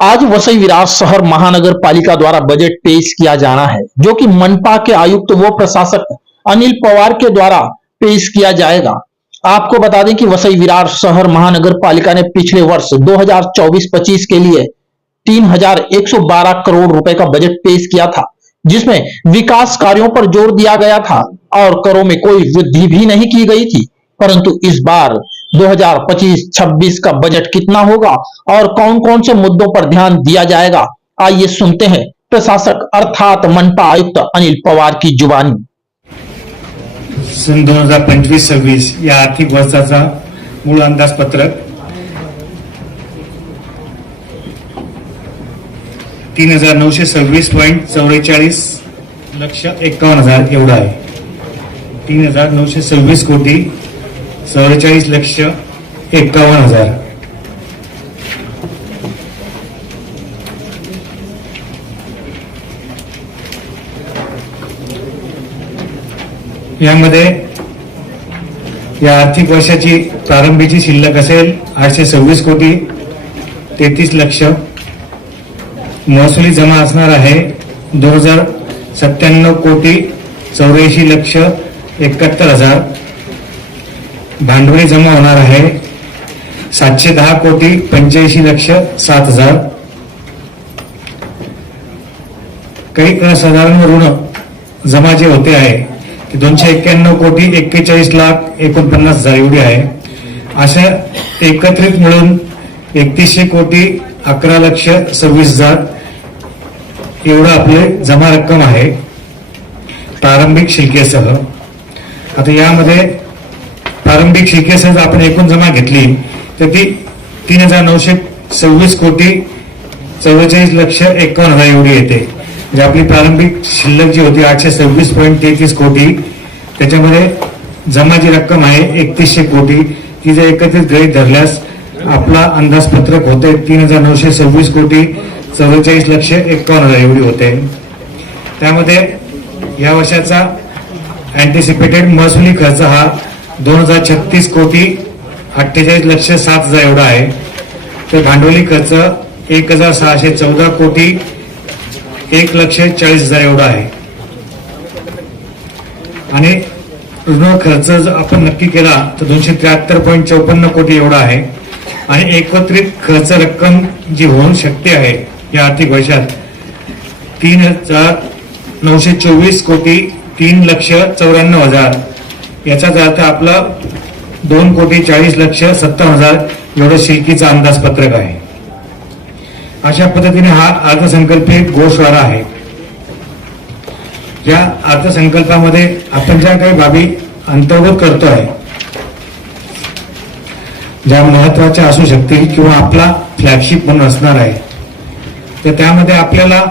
आज वसई विरार शहर महानगर पालिका द्वारा बजट पेश किया जाना है, जो कि मनपा के आयुक्त व प्रशासक अनिल पवार के द्वारा पेश किया जाएगा। आपको बता दें कि वसई विरार शहर महानगर पालिका ने पिछले वर्ष 2024-25 के लिए 3,112 करोड़ रुपए का बजट पेश किया था, जिसमें विकास कार्यों पर जोर दिया गया था और करों में कोई वृद्धि भी नहीं की गई थी। परंतु इस बार 2025-26 का बजट कितना होगा और कौन कौन से मुद्दों पर ध्यान दिया जाएगा, आइए सुनते हैं प्रशासक अर्थात मनपा आयुक्त अनिल पवार की जुबानी। सन 2025-26 या आर्थिक वर्षाचा मूळ अंदाजपत्रक 3,926.44 लक्ष 51,000 एवढा आहे। 3,926 कोटी 44 लक्ष 51,000। यामध्ये या आर्थिक वर्षाची प्रारंभीची शिल्लक असेल 826 कोटी 33 लक्ष। महसुली जमा असणार आहे 2,097 कोटी 84 लक्ष 71,000। भांडवली जमा होणार आहे 710 कोटी 85 लक्ष 7,000। काही असाधारण ऋण जमा जे होते आहे ते 291 कोटी 41 लाख 49,000 एवढी आहे। अशा एकत्रित मिळून 3100 कोटी 11 लक्ष 26,000 एवढं आपले जमा रक्कम आहे प्रारंभिक शिल्लकेसह। आता यामध्ये प्रारंभिक शिल्लकेसह आपण एकूण जमा घेतली तर ती 3,926 कोटी 44 लक्ष 51,000 एवढी येते। म्हणजे आपली प्रारंभिक शिल्लक जी होती 826.33 कोटी, त्याच्यामध्ये जमा जी रक्कम आहे 3100 कोटी, ती जर एकत्रित गृहीत धरल्यास आपला अंदाजपत्रक होते 3,926 कोटी 44 लक्ष 51,000 एवढी होते। त्यामध्ये या वर्षाचा अँटिसिपेटेड महसुली खर्च हा 2,036 कोटी 48 लक्ष 7,000 एवढा आहे। तर भांडवली खर्च 1,614 कोटी 1 लक्ष 40,000 एवढा आहे। आणि ऋण खर्च जर आपण नक्की केला तर 273.54 कोटी एवढा आहे। आणि एकत्रित खर्च रक्कम जी होऊ शकते आहे या आर्थिक वर्षात 3,924 कोटी 3 लक्ष 94,000। याचाच अर्थ आपला 2 कोटी 40 लक्ष 57,000 एवढं शिल्लकीचा अंदाजपत्रक आहे। अशा पद्धतीने हा अर्थसंकल्पित गोषवारा आहे। या अर्थसंकल्पामध्ये आपण ज्या काही बाबी अंतर्गत करतोय, ज्या महत्वाच्या असू शकतील किंवा आपला फ्लॅगशिप म्हणून असणार आहे, तर त्यामध्ये आपल्याला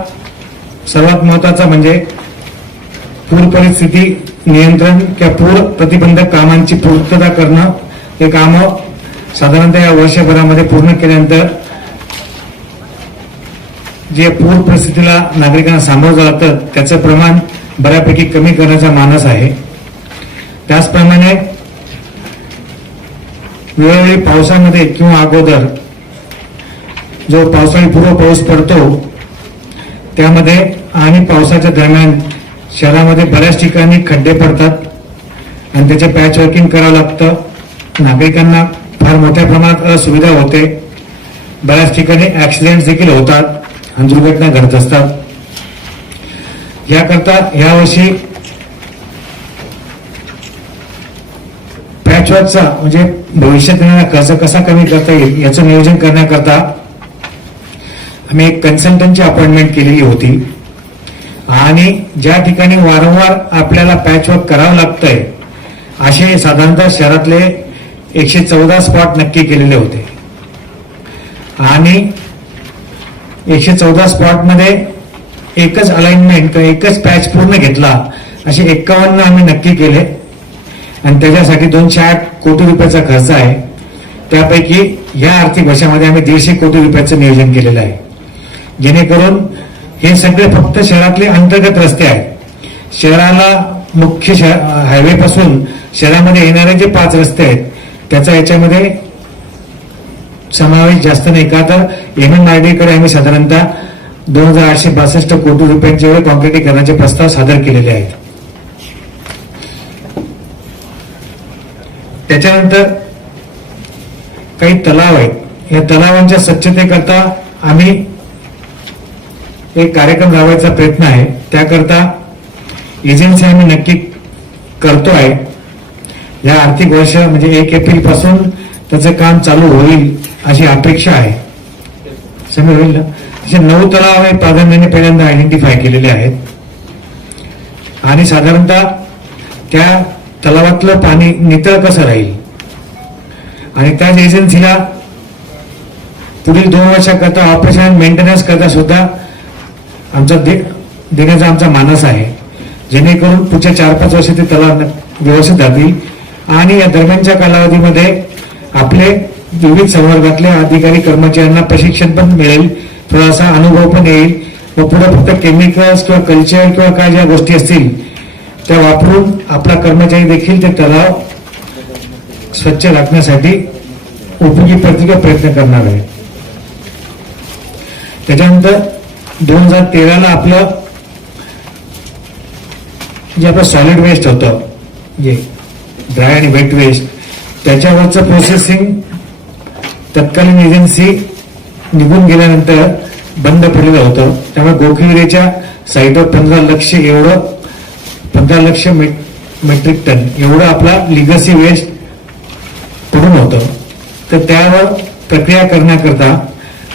सर्वात महत्वाचा म्हणजे पूर परिस्थिती नियंत्रण किंवा पूर प्रतिबंधक कामांची पूर्तता करणं। हे कामं साधारणतः या वर्षभरामध्ये पूर्ण केल्यानंतर जे पूर परिस्थितीला नागरिकांना सामोरं जावं लागतं त्याचं प्रमाण बऱ्यापैकी कमी करण्याचा मानस आहे। त्याचप्रमाणे वेळोवेळी पावसामध्ये किंवा अगोदर जो पावसाळी पूर्व पाऊस पडतो त्यामध्ये आणि पावसाच्या दरम्यान शहरामध्ये बऱ्याच ठिकाणी खड्डे पडतात आणि त्याचे पॅच वर्किंग करावं लागतं। नागरिकांना फार मोठ्या प्रमाणात असुविधा होते। बऱ्याच ठिकाणी ऍक्सिडेंट देखील होतात आणि दुर्घटना घडत असतात। याकरता यावर्षी पॅचवर्कचा म्हणजे भविष्यात येणारा खर्च कसा कमी करता येईल याचं नियोजन करण्याकरता आम्ही एक कन्सल्टंटची अपॉइंटमेंट केलेली होती। आणि ज्या ठिकाणी वारंवार आपल्याला पॅचवर्क करावं लागतंय असे साधारणतः शहरातले 114 स्पॉट नक्की केलेले होते। आणि 114 स्पॉटमध्ये एकच अलाइनमेंट किंवा एकच पॅच पूर्ण घेतला असे 51 आम्ही नक्की केले आणि त्याच्यासाठी 208 कोटी रुपयाचा खर्च आहे। त्यापैकी या आर्थिक वर्षामध्ये आम्ही 150 कोटी रुपयाचं नियोजन केलेलं आहे, जेणेकरून हे सगळे फक्त शहरातले अंतर्गत रस्ते आहेत। शहराला मुख्य हायवे पासून शहरामध्ये येणारे जे 5 रस्ते आहेत त्याचा याच्यामध्ये समावेश जास्त नाही का, तर MMRDA कडे आम्ही साधारणतः 2862 कोटी रुपयांचे एवढे कॉन्क्रिटीकरणाचे प्रस्ताव सादर केलेले आहेत. त्याच्यानंतर काही तलाव आहेत. या तलावांच्या स्वच्छतेकरता आम्ही एक कार्यक्रम राबवायचा प्रयत्न आहे. त्याकरता एजन्सी आम्ही नक्की करतो आहे. या आर्थिक वर्ष म्हणजे 1 एप्रिल पासून त्याचं काम चालू होईल अशी अपेक्षा आहे. समज होईल ना. असे 9 तलाव हे प्राधान्याने पहिल्यांदा आयडेंटिफाय केलेले आहेत आणि साधारणतः त्या तलावातलं पाणी नितळ कसं राहील आणि त्याच एजन्सीला पुढील 2 वर्षाकरता ऑपरेशन मेंटेनन्स करता सुद्धा आमचा देण्याचा आमचा मानस आहे, जेणेकरून पुढच्या 4-5 वर्ष ते तलाव व्यवस्थित जातील आणि या दरम्यानच्या कालावधीमध्ये आपले विविध संवर्गातले अधिकारी कर्मचाऱ्यांना प्रशिक्षण पण मिळेल, थोडासा अनुभव पण येईल व पुढे फक्त केमिकल्स किंवा कल्चर किंवा काय ज्या गोष्टी असतील त्या वापरून आपला कर्मचारी देखील ते तलाव स्वच्छ राखण्यासाठी उपयोगी प्रयत्न करणार आहे. त्याच्यानंतर 2013ला आपलं जे आपलं सॉलिड वेस्ट होतं, जे ड्राय आणि वेट वेस्ट, त्याच्यावरचं प्रोसेसिंग तत्कालीन एजन्सी निघून गेल्यानंतर बंद पडलेलं होतं. त्यामुळे गोखिवरेच्या साईटवर 15 लक्ष मेट्रिक टन एवढं आपला लिगसी वेस्ट पडून होतं. तर त्यावर प्रक्रिया करण्याकरता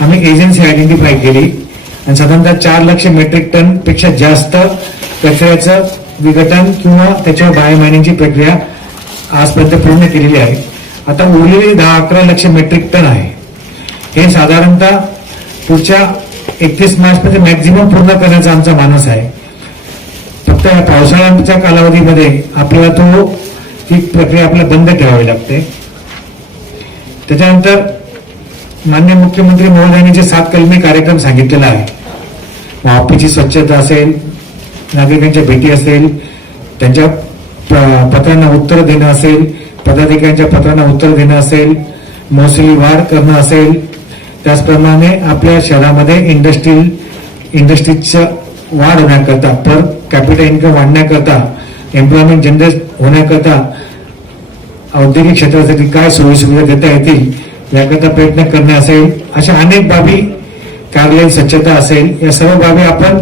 आम्ही एजन्सी आयडेंटिफाय केली आणि साधारणतः 4 लक्ष मेट्रिक टन पेक्षा जास्त कचऱ्याचं विघटन किंवा त्याच्यावर बायोमायनिंगची प्रक्रिया आजपर्यंत पूर्ण केलेली आहे. आता उरलेली 10-11 लक्ष मेट्रिक टन आहे. हे साधारणतः पुढच्या 31 मार्चमध्ये मॅक्झिमम पूर्ण करण्याचा आमचा मानस आहे. फक्त या पावसाळ्याच्या कालावधीमध्ये आपल्याला ती प्रक्रिया आपल्याला बंद ठेवावी लागते. त्याच्यानंतर माननीय मुख्यमंत्री महोदयांनी जे 7 कलमी कार्यक्रम सांगितलेला आहे, ऑफिसची स्वच्छता असेल, नागरिकांच्या भेटी असेल, त्यांच्या पत्रांना उत्तर देणं असेल, पदाधिकाऱ्यांच्या पत्रांना उत्तर देणं असेल, महसुली वाढ करणं असेल, त्याचप्रमाणे आपल्या शहरामध्ये इंडस्ट्रीजचं वाढ होण्याकरता, पर कॅपिटल इन्कम वाढण्याकरता, एम्प्लॉयमेंट जनरेट होण्याकरता औद्योगिक क्षेत्रासाठी काय सोयीसुविधा देता येतील याकरता प्रयत्न करणे असेल, अशा अनेक बाबी, कार्यालयीन स्वच्छता असेल, या सर्व बाबी आपण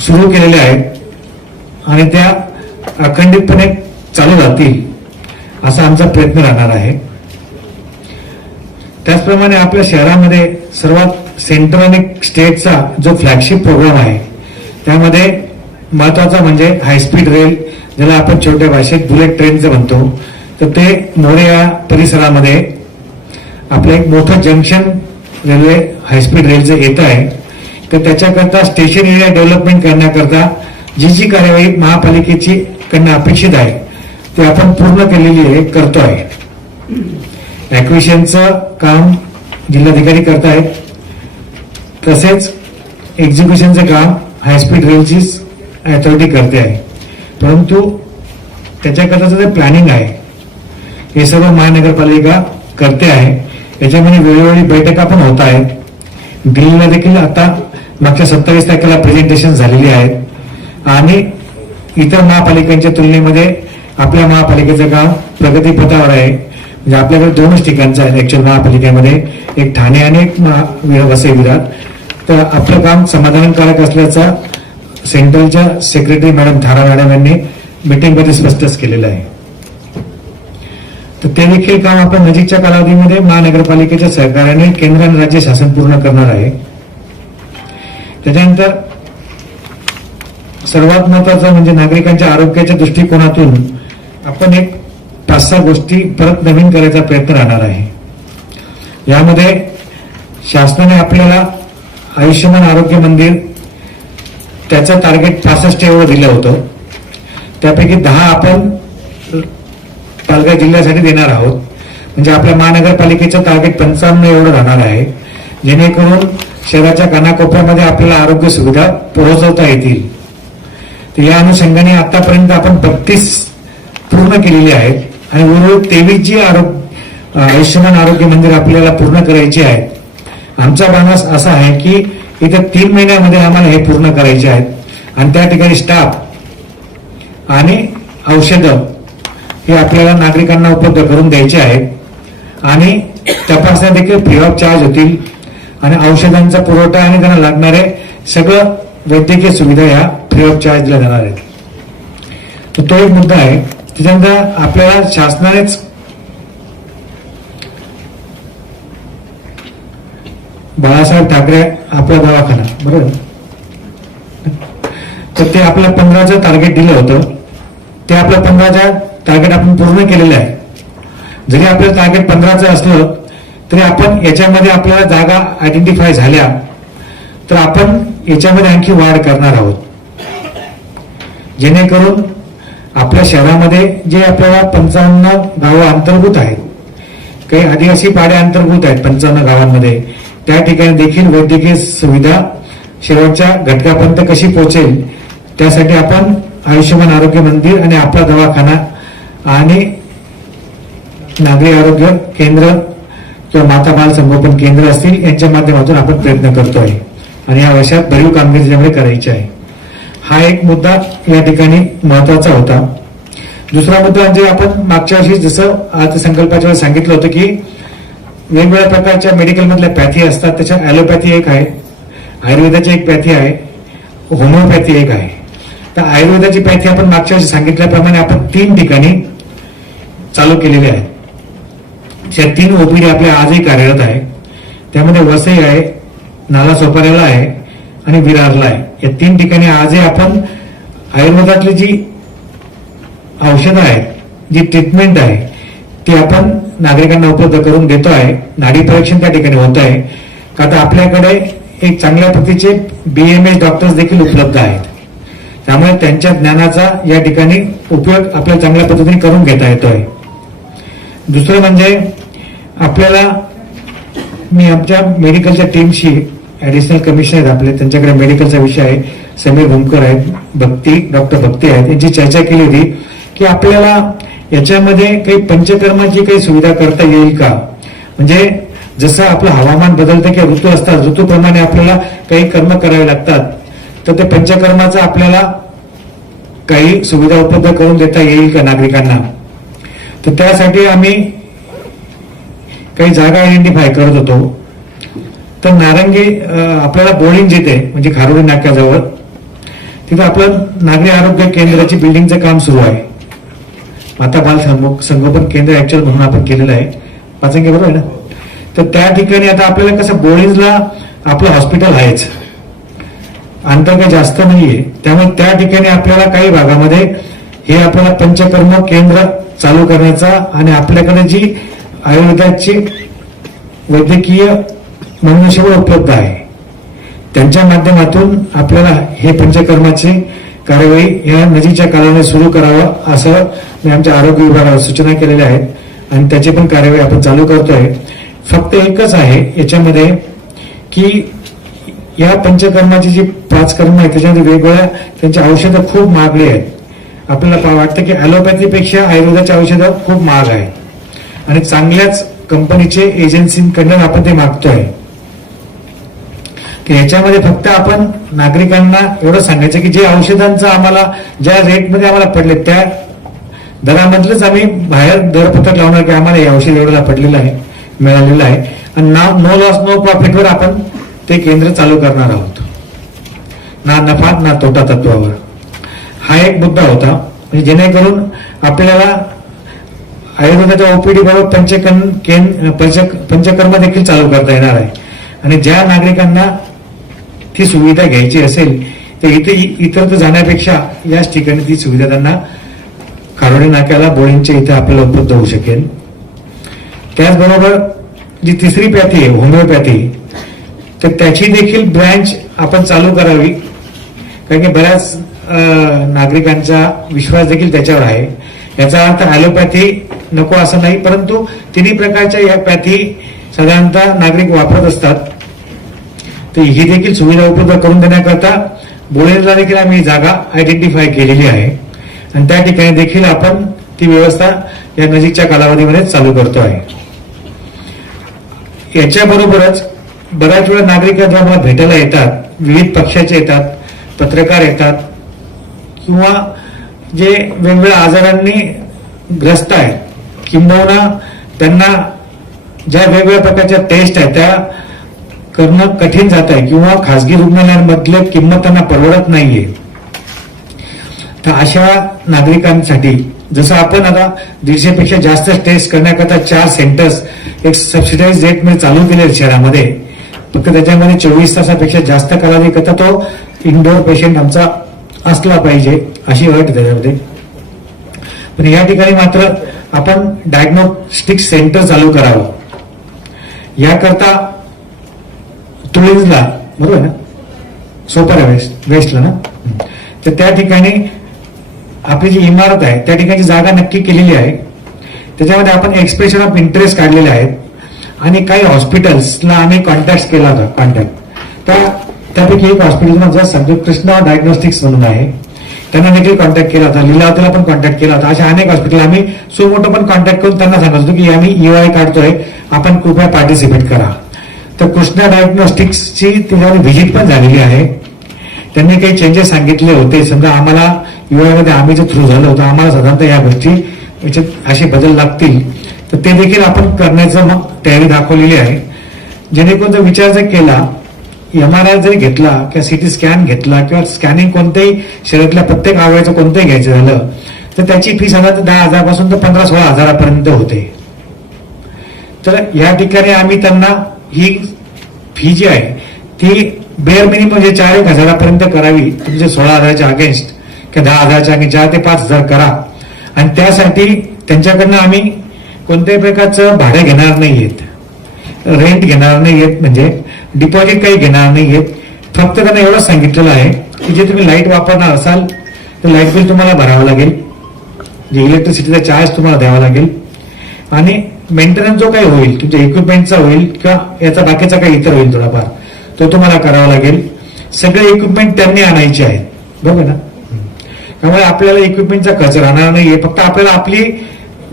सुरू केलेल्या आहेत आणि त्या अखंडितपणे चालू राहतील असा आमचा प्रयत्न राहणार आहे. त्याचप्रमाणे आपल्या शहरामध्ये सर्वात सेंट्रल आणि स्टेटचा जो फ्लॅगशिप प्रोग्राम आहे त्यामध्ये महत्वाचा म्हणजे हायस्पीड रेल, ज्याला आपण छोट्या भाषेत बुलेट ट्रेनचं म्हणतो. तर ते मोरे या परिसरामध्ये आपलं एक मोठं जंक्शन रेल्वे हायस्पीड रेलचं येत आहे. तर त्याच्याकरता स्टेशन एरिया डेव्हलपमेंट करण्याकरता जी कार्यवाही महापालिकेची कडनं अपेक्षित आहे ते आपण पूर्ण केलेली आहे, करतो आहे. ऍक्विशनचं काम जिल्हाधिकारी करतायत, तसेच एक्झिक्युशनचं काम हायस्पीड रेलचीच अथॉरिटी करते आहे. परंतु त्याच्याकरताचं जे प्लॅनिंग आहे हे सर्व महानगरपालिका करते आहे. याच्यामध्ये वेळोवेळी बैठका पण होत आहेत. दिल्लीला देखील आता मागच्या 27 तारखेला प्रेझेंटेशन झालेली आहेत आणि इतर महापालिकांच्या तुलनेमध्ये आपल्या महापालिकेचं काम प्रगतीपथावर आहे. म्हणजे आपल्याकडे 2च ठिकाणचं आहे ऍक्च्युअल महापालिकेमध्ये, एक ठाणे आणि एक वसई विरार. तर आपलं काम समाधानकारक असल्याचा सेंट्रलच्या सेक्रेटरी मॅडम थारा मॅडम यांनी मीटिंगमध्ये स्पष्टच केलेलं आहे. तर ते देखील काम आपण नजीकच्या कालावधीमध्ये महानगरपालिकेच्या सहकार्याने केंद्र आणि राज्य शासन पूर्ण करणार आहे. त्याच्यानंतर सर्वात महत्वाचं म्हणजे नागरिकांच्या आरोग्याच्या दृष्टिकोनातून आपण एक 5-6 गोष्टी परत नवीन करायचा प्रयत्न राहणार आहे. यामध्ये शासनाने आपल्याला आयुष्यमान आरोग्य मंदिर त्याचं टार्गेट 65 एवढं दिलं होतं. त्यापैकी 10 आपण पालघर जिल्ह्यासाठी देणार आहोत. म्हणजे आपल्या महानगरपालिकेचं टार्गेट 55 एवढं राहणार आहे, जेणेकरून शहराच्या कानाकोपऱ्यामध्ये आपल्याला आरोग्य सुविधा पोहोचवता येतील. तर या अनुषंगाने आतापर्यंत आपण 32 पूर्ण केलेली आहेत आणि उर्वरित 23 जी आयुष्यमान आरोग्य मंदिर आपल्याला पूर्ण करायची आहेत. आमचा मानस असा आहे की इथे 3 महिन्यामध्ये आम्हाला हे पूर्ण करायचे आहेत आणि त्या ठिकाणी स्टाफ आणि औषधं हे आपल्याला नागरिकांना उपलब्ध करून द्यायचे आहेत आणि तपासण्या देखील फ्री ऑफ चार्ज होतील आणि औषधांचा पुरवठा आणि त्यांना लागणारे सगळं वैद्यकीय सुविधा या फ्री ऑफ चार्ज दिल्या जाणार आहेत. तर तो एक मुद्दा आहे. त्याच्यानंतर आपल्याला शासनानेच बाळासाहेब ठाकरे आपला दवाखाना बरोबर, तर ते आपलं 15चं टार्गेट दिलं होतं. ते आपलं 15चं टार्गेट आपण पूर्ण केलेलं आहे. जरी आपलं टार्गेट 15चं असलं तरी आपण याच्यामध्ये आपल्याला जागा आयडेंटिफाय झाल्या तर आपण याच्यामध्ये आणखी वाढ करणार आहोत, जेणेकरून आपल्या शहरामध्ये जे आपल्याला 55 गावं अंतर्भूत आहेत, काही आदिवासी पाड्या अंतर्भूत आहेत 55 गावांमध्ये, त्या ठिकाणी देखील वैद्यकीय सुविधा शेवटच्या घटकापर्यंत कशी पोहोचेल त्यासाठी आपण आयुष्यमान आरोग्य मंदिर आणि आपला दवाखाना आणि नागरी आरोग्य केंद्र किंवा माता बाल संगोपन केंद्र असतील यांच्या माध्यमातून आपण प्रयत्न करतोय आणि या वर्षात भरीव कामगिरी त्याच्यामध्ये करायची आहे. हा एक मुद्दा या ठिकाणी महत्वाचा होता. दुसरा मुद्दा म्हणजे आपण मागच्या वर्षी जसं अर्थसंकल्पाच्या वेळी सांगितलं होतं की वेगवेगळ्या प्रकारच्या मेडिकल मधल्या पॅथी असतात. त्याच्या ॲलोपॅथी एक आहे, आयुर्वेदाची एक पॅथी आहे, होमिओपॅथी एक आहे. तर आयुर्वेदाची पॅथी आपण मागच्या वर्षी सांगितल्याप्रमाणे आपण 3 ठिकाणी चालू केलेली आहे. त्या 3 ओपीडी आपल्या आजही कार्यरत आहे. त्यामध्ये वसई आहे, नालासोपाऱ्याला आहे आणि विरारला आहे. या 3 ठिकाणी आजही आपण आयुर्वेदातली जी औषधं आहेत, जी ट्रीटमेंट आहे ती आपण नागरिकांना उपलब्ध करून देतो आहे. नाडी परीक्षण त्या ठिकाणी होत आहे. का तर आपल्याकडे एक चांगल्या प्रतीचे BMS डॉक्टर्स देखील उपलब्ध आहेत. त्यामुळे त्यांच्या ज्ञानाचा या ठिकाणी उपयोग आपल्याला चांगल्या पद्धतीने करून घेता येतोय. दुसरं म्हणजे आपल्याला मी आमच्या मेडिकलच्या टीमशी ऍडिशनल कमिशनर आहेत आपले, त्यांच्याकडे मेडिकलचा विषय आहे, समीर भूमकर आहेत, डॉक्टर भक्ती आहेत, यांची चर्चा केली होती की आपल्याला याच्यामध्ये काही पंचकर्माची काही सुविधा करता येईल का. म्हणजे जसं आपलं हवामान बदलतं किंवा ऋतू असतात, ऋतूप्रमाणे आपल्याला काही कर्म करावे लागतात, तर ते पंचकर्माचं आपल्याला काही सुविधा उपलब्ध करून देता येईल का नागरिकांना. तर त्यासाठी आम्ही काही जागा आयडेंटिफाय करत होतो. तर नारंगी आपल्याला बोळींज येते म्हणजे खारोडी नाक्याजवळ, तिथं आपलं नागरी आरोग्य केंद्राची बिल्डिंगचं काम सुरू आहे. माता बाल संगोपन केंद्र ऍक्च्युअल म्हणून आपण केलेलं आहे, पाचंगे बरोबर आहे ना. तर त्या ठिकाणी आता आपल्याला कसं बोळींजला आपलं हॉस्पिटल आहेच, अंतर काही जास्त नाहीये. त्यामुळे त्या ठिकाणी आपल्याला काही भागामध्ये हे आपल्याला पंचकर्म केंद्र चालू करण्याचा आणि आपल्याकडे जी आयुर्वेदाची वैद्यकीय मनुष्यबळ उपलब्ध आहे त्यांच्या माध्यमातून आपल्याला हे पंचकर्माची कार्यवाही या नजीकच्या काळामध्ये सुरू करावं असं मी आमच्या आरोग्य विभागाला सूचना केलेल्या आहेत आणि त्याची पण कार्यवाही आपण चालू करतोय. फक्त एकच आहे याच्यामध्ये की या पंचकर्माची जी 5 कर्म आहेत त्याच्यामध्ये वेगवेगळ्या त्यांची औषधं खूप महागडी आहेत. आपल्याला वाटतं की ॲलोपॅथीपेक्षा आयुर्वेदाची औषधं खूप महाग आहेत आणि चांगल्याच कंपनीचे एजन्सींकडून आपण ते मागतोय की ह्याच्यामध्ये फक्त आपण नागरिकांना एवढं सांगायचं की जे औषधांचं आम्हाला ज्या रेटमध्ये आम्हाला पडले त्या दरामधलंच आम्ही बाहेर दरपत्रक लावणार की आम्हाला हे औषध एवढं पडलेलं आहे, मिळालेलं आहे आणि नो लॉस नो प्रॉफिटवर आपण ते केंद्र चालू करणार आहोत, ना नफा ना तोटा तत्वावर. हा एक मुद्दा होता म्हणजे जेणेकरून आपल्याला आयुर्वेदाच्या ओपीडी बाबत पंचकर्म देखील चालू करता येणार आहे आणि ज्या नागरिकांना ती सुविधा घ्यायची असेल तर इतर तर जाण्यापेक्षा याच ठिकाणी ती सुविधा त्यांना खारोडी नाक्याला बोळींच्या इथे आपल्याला उपलब्ध होऊ शकेल. त्याचबरोबर जी तिसरी पॅथी आहे होमिओपॅथी, तर त्याची देखील ब्रँच आपण चालू करावी कारण की बऱ्याच नागरिकांचा विश्वास देखील त्याच्यावर आहे. याचा अर्थ ॲलोपॅथी नको असं नाही, परंतु 3 प्रकारच्या या पॅथी साधारणतः नागरिक वापरत असतात. तर ही देखील सुविधा उपलब्ध करून देण्याकरता बोळेला देखील आम्ही जागा आयडेंटिफाय केलेली आहे आणि त्या ठिकाणी देखील आपण ती व्यवस्था या नजीकच्या कालावधीमध्ये चालू करतो आहे. याच्याबरोबरच बऱ्याच वेळा नागरिक जेव्हा मला भेटायला येतात, विविध पक्षाचे येतात, पत्रकार येतात किंवा जे वेगवेगळ्या आजारांनी ग्रस्त आहेत, किंबहुना त्यांना ज्या वेगवेगळ्या प्रकारच्या टेस्ट आहेत त्या करणं कठीण जात आहे किंवा खासगी रुग्णालयांमधले किंमत त्यांना परवडत नाहीये, तर अशा नागरिकांसाठी जसं आपण आता 150 पेक्षा जास्त टेस्ट करण्याकरता 4 सेंटर्स एक सबसिडाइज रेटमध्ये चालू केले शहरामध्ये, फक्त त्याच्यामध्ये 24 तासापेक्षा जास्त कालावधी करता तो इंडोर पेशंट आमचा असला पाहिजे अशी अट आहे त्याच्यामध्ये. पण या ठिकाणी मात्र आपण डायग्नोस्टिक सेंटर चालू करावं. याकरता तुळीजला, बरोबर ना, सोपारा वेस्टला ना, तर त्या ठिकाणी आपली जी इमारत आहे त्या ठिकाणी जागा नक्की केलेली आहे. त्याच्यामध्ये आपण एक्सप्रेशन ऑफ इंटरेस्ट काढलेले आहेत आणि काही हॉस्पिटल्सला आम्ही कॉन्टॅक्ट केला होता. त्यापैकी एक हॉस्पिटल माझा सब्जेक्ट कृष्णा डायग्नोस्टिक्स म्हणून आहे, त्यांना देखील कॉन्टॅक्ट केला होता. लीलावतीला पण कॉन्टॅक्ट केला होता. अशा अनेक हॉस्पिटल आम्ही सुमोटो पण कॉन्टॅक्ट करून त्यांना सांगितलं की आम्ही EOI काढतोय, आपण कृपया पार्टिसिपेट करा. तर कृष्णा डायग्नोस्टिक्सची त्याच्यामध्ये व्हिजिट पण झालेली आहे. त्यांनी काही चेंजेस सांगितले होते. समजा आम्हाला EOI मध्ये आम्ही जे थ्रू झालं होतं, आम्हाला साधारणतः या गोष्टी याच्यात असे बदल लागतील, तर ते देखील आपण करण्याचं तयारी दाखवलेली आहे. जेणेकरून जर विचार जर केला, MRI जरी घेतला किंवा CT स्कॅन घेतला किंवा स्कॅनिंग कोणत्याही शरीरातल्या प्रत्येक अवयवाचं कोणतंही घ्यायचं झालं तर त्याची फी साधारण 10,000 पासून तर 15-16 हजारापर्यंत होते. तर या ठिकाणी आम्ही त्यांना ही फी जी आहे ती बेअर मिनिमम म्हणजे 4-1 हजारापर्यंत करावी. तुमचे 16,000च्या अगेन्स्ट किंवा 10,000च्या अगेन्स्ट 4 ते 5,000 करा. आणि त्यासाठी त्यांच्याकडनं आम्ही कोणत्याही प्रकारचं भाडे घेणार नाहीयेत, रेंट घेणार नाहीयेत, म्हणजे डिपॉझिट काही घेणार नाहीयेत. फक्त त्यांना एवढंच सांगितलेलं आहे की जे तुम्ही लाईट वापरणार असाल तर लाईट बिल तुम्हाला भरावं लागेल, जे इलेक्ट्रिसिटीचा चार्ज तुम्हाला द्यावा लागेल आणि मेंटेनन्स जो काही होईल तुमच्या इक्विपमेंटचा होईल किंवा याचा बाकीचा काही इतर होईल थोडाफार तो तुम्हाला करावा लागेल. सगळे इक्विपमेंट त्यांनी आणायचे आहेत, बरोबर ना. त्यामुळे आपल्याला इक्विपमेंटचा खर्च राहणार नाहीये, फक्त आपल्याला आपली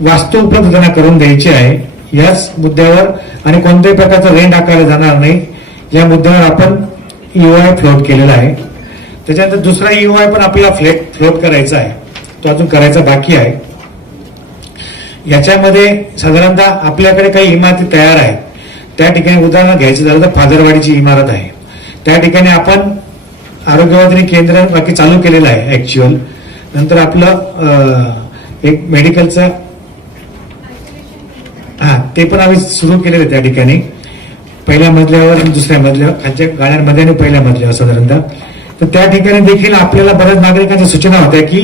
वास्तू उपलब्ध त्यांना करून द्यायची आहे याच मुद्द्यावर, आणि कोणत्याही प्रकारचा रेंट आकारला जाणार नाही या मुद्द्यावर आपण EOI फ्लोट केलेला आहे. त्याच्यानंतर दुसरा EOI पण आपल्याला फ्लोट करायचा आहे, तो अजून करायचा बाकी आहे. याच्यामध्ये साधारणतः आपल्याकडे काही इमारती तयार आहेत. त्या ठिकाणी उदाहरण घ्यायचं झालं तर फादरवाडीची इमारत आहे, त्या ठिकाणी आपण आरोग्यवर्धिनी केंद्र बाकी चालू केलेलं आहे ऍक्च्युअल. नंतर आपलं एक मेडिकलचं ते पण आम्ही सुरू केलेलं आहे त्या ठिकाणी, पहिल्या मजल्यावर आणि दुसऱ्या मजल्यावर, खालच्या गाड्यांमध्ये आणि पहिल्या मजल्यावर साधारणतः. तर त्या ठिकाणी देखील आपल्याला बऱ्याच नागरिकांच्या सूचना होत्या की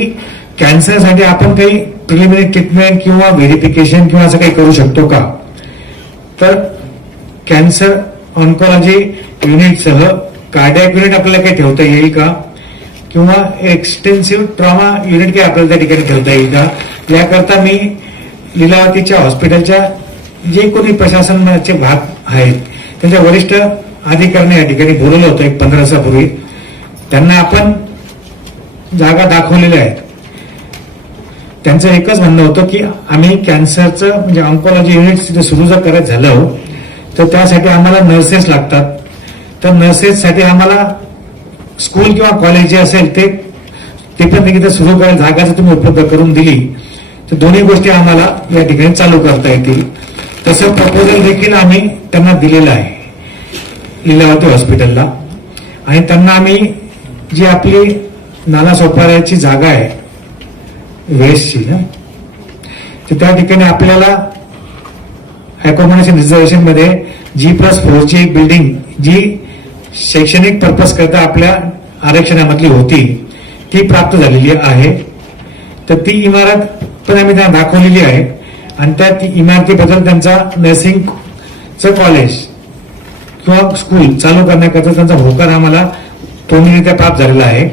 कॅन्सरसाठी आपण काही प्रिलिमिनरी ट्रीटमेंट किंवा व्हेरिफिकेशन किंवा असं काही करू शकतो का. तर कॅन्सर ऑन्कॉलॉजी युनिटसह कार्डियाक युनिट आपल्याला काही ठेवता येईल का, किंवा एक्सटेन्सिव्ह ट्रॉमा युनिट काही आपल्याला त्या ठिकाणी ठेवता येईल का. याकरता मी लीलावतीच्या हॉस्पिटलच्या जे कोणी प्रशासनाचे भाग आहेत त्यांच्या वरिष्ठ अधिकाऱ्यांनी या ठिकाणी बोलवलं होतं एक 15 दिवसापूर्वी. त्यांना आपण जागा दाखवलेल्या आहेत. त्यांचं एकच म्हणणं होतं की आम्ही कॅन्सरचं म्हणजे ऑन्कॉलॉजी युनिट तिथे सुरू जर करायचं झालं तर त्यासाठी आम्हाला नर्सेस लागतात. तर नर्सेससाठी आम्हाला स्कूल किंवा कॉलेज जे असेल ते पण तिथे सुरू करायला जागा जर तुम्ही उपलब्ध करून दिली तर दोन्ही गोष्टी आम्हाला या ठिकाणी चालू करता येतील. तसं प्रपोजल देखील आम्ही त्यांना दिलेलं आहे लीलावती हॉस्पिटलला. आणि त्यांना आम्ही जी आपली नालासोपाऱ्याची जागा आहे वेस्टची ना, तर त्या ठिकाणी आपल्याला अकोमोडेशन रिझर्वेशन मध्ये G+4 ची एक बिल्डिंग जी शैक्षणिक पर्पज करता आपल्या आरक्षणामधली होती ती प्राप्त झालेली आहे. तर ती इमारत पण आम्ही त्यांना दाखवलेली आहे आणि त्या इमारतीबद्दल त्यांचा नर्सिंगचं कॉलेज किंवा स्कूल चालू करण्याकरता त्यांचा होकार आम्हाला तोंडीरित्या प्राप्त झालेला आहे.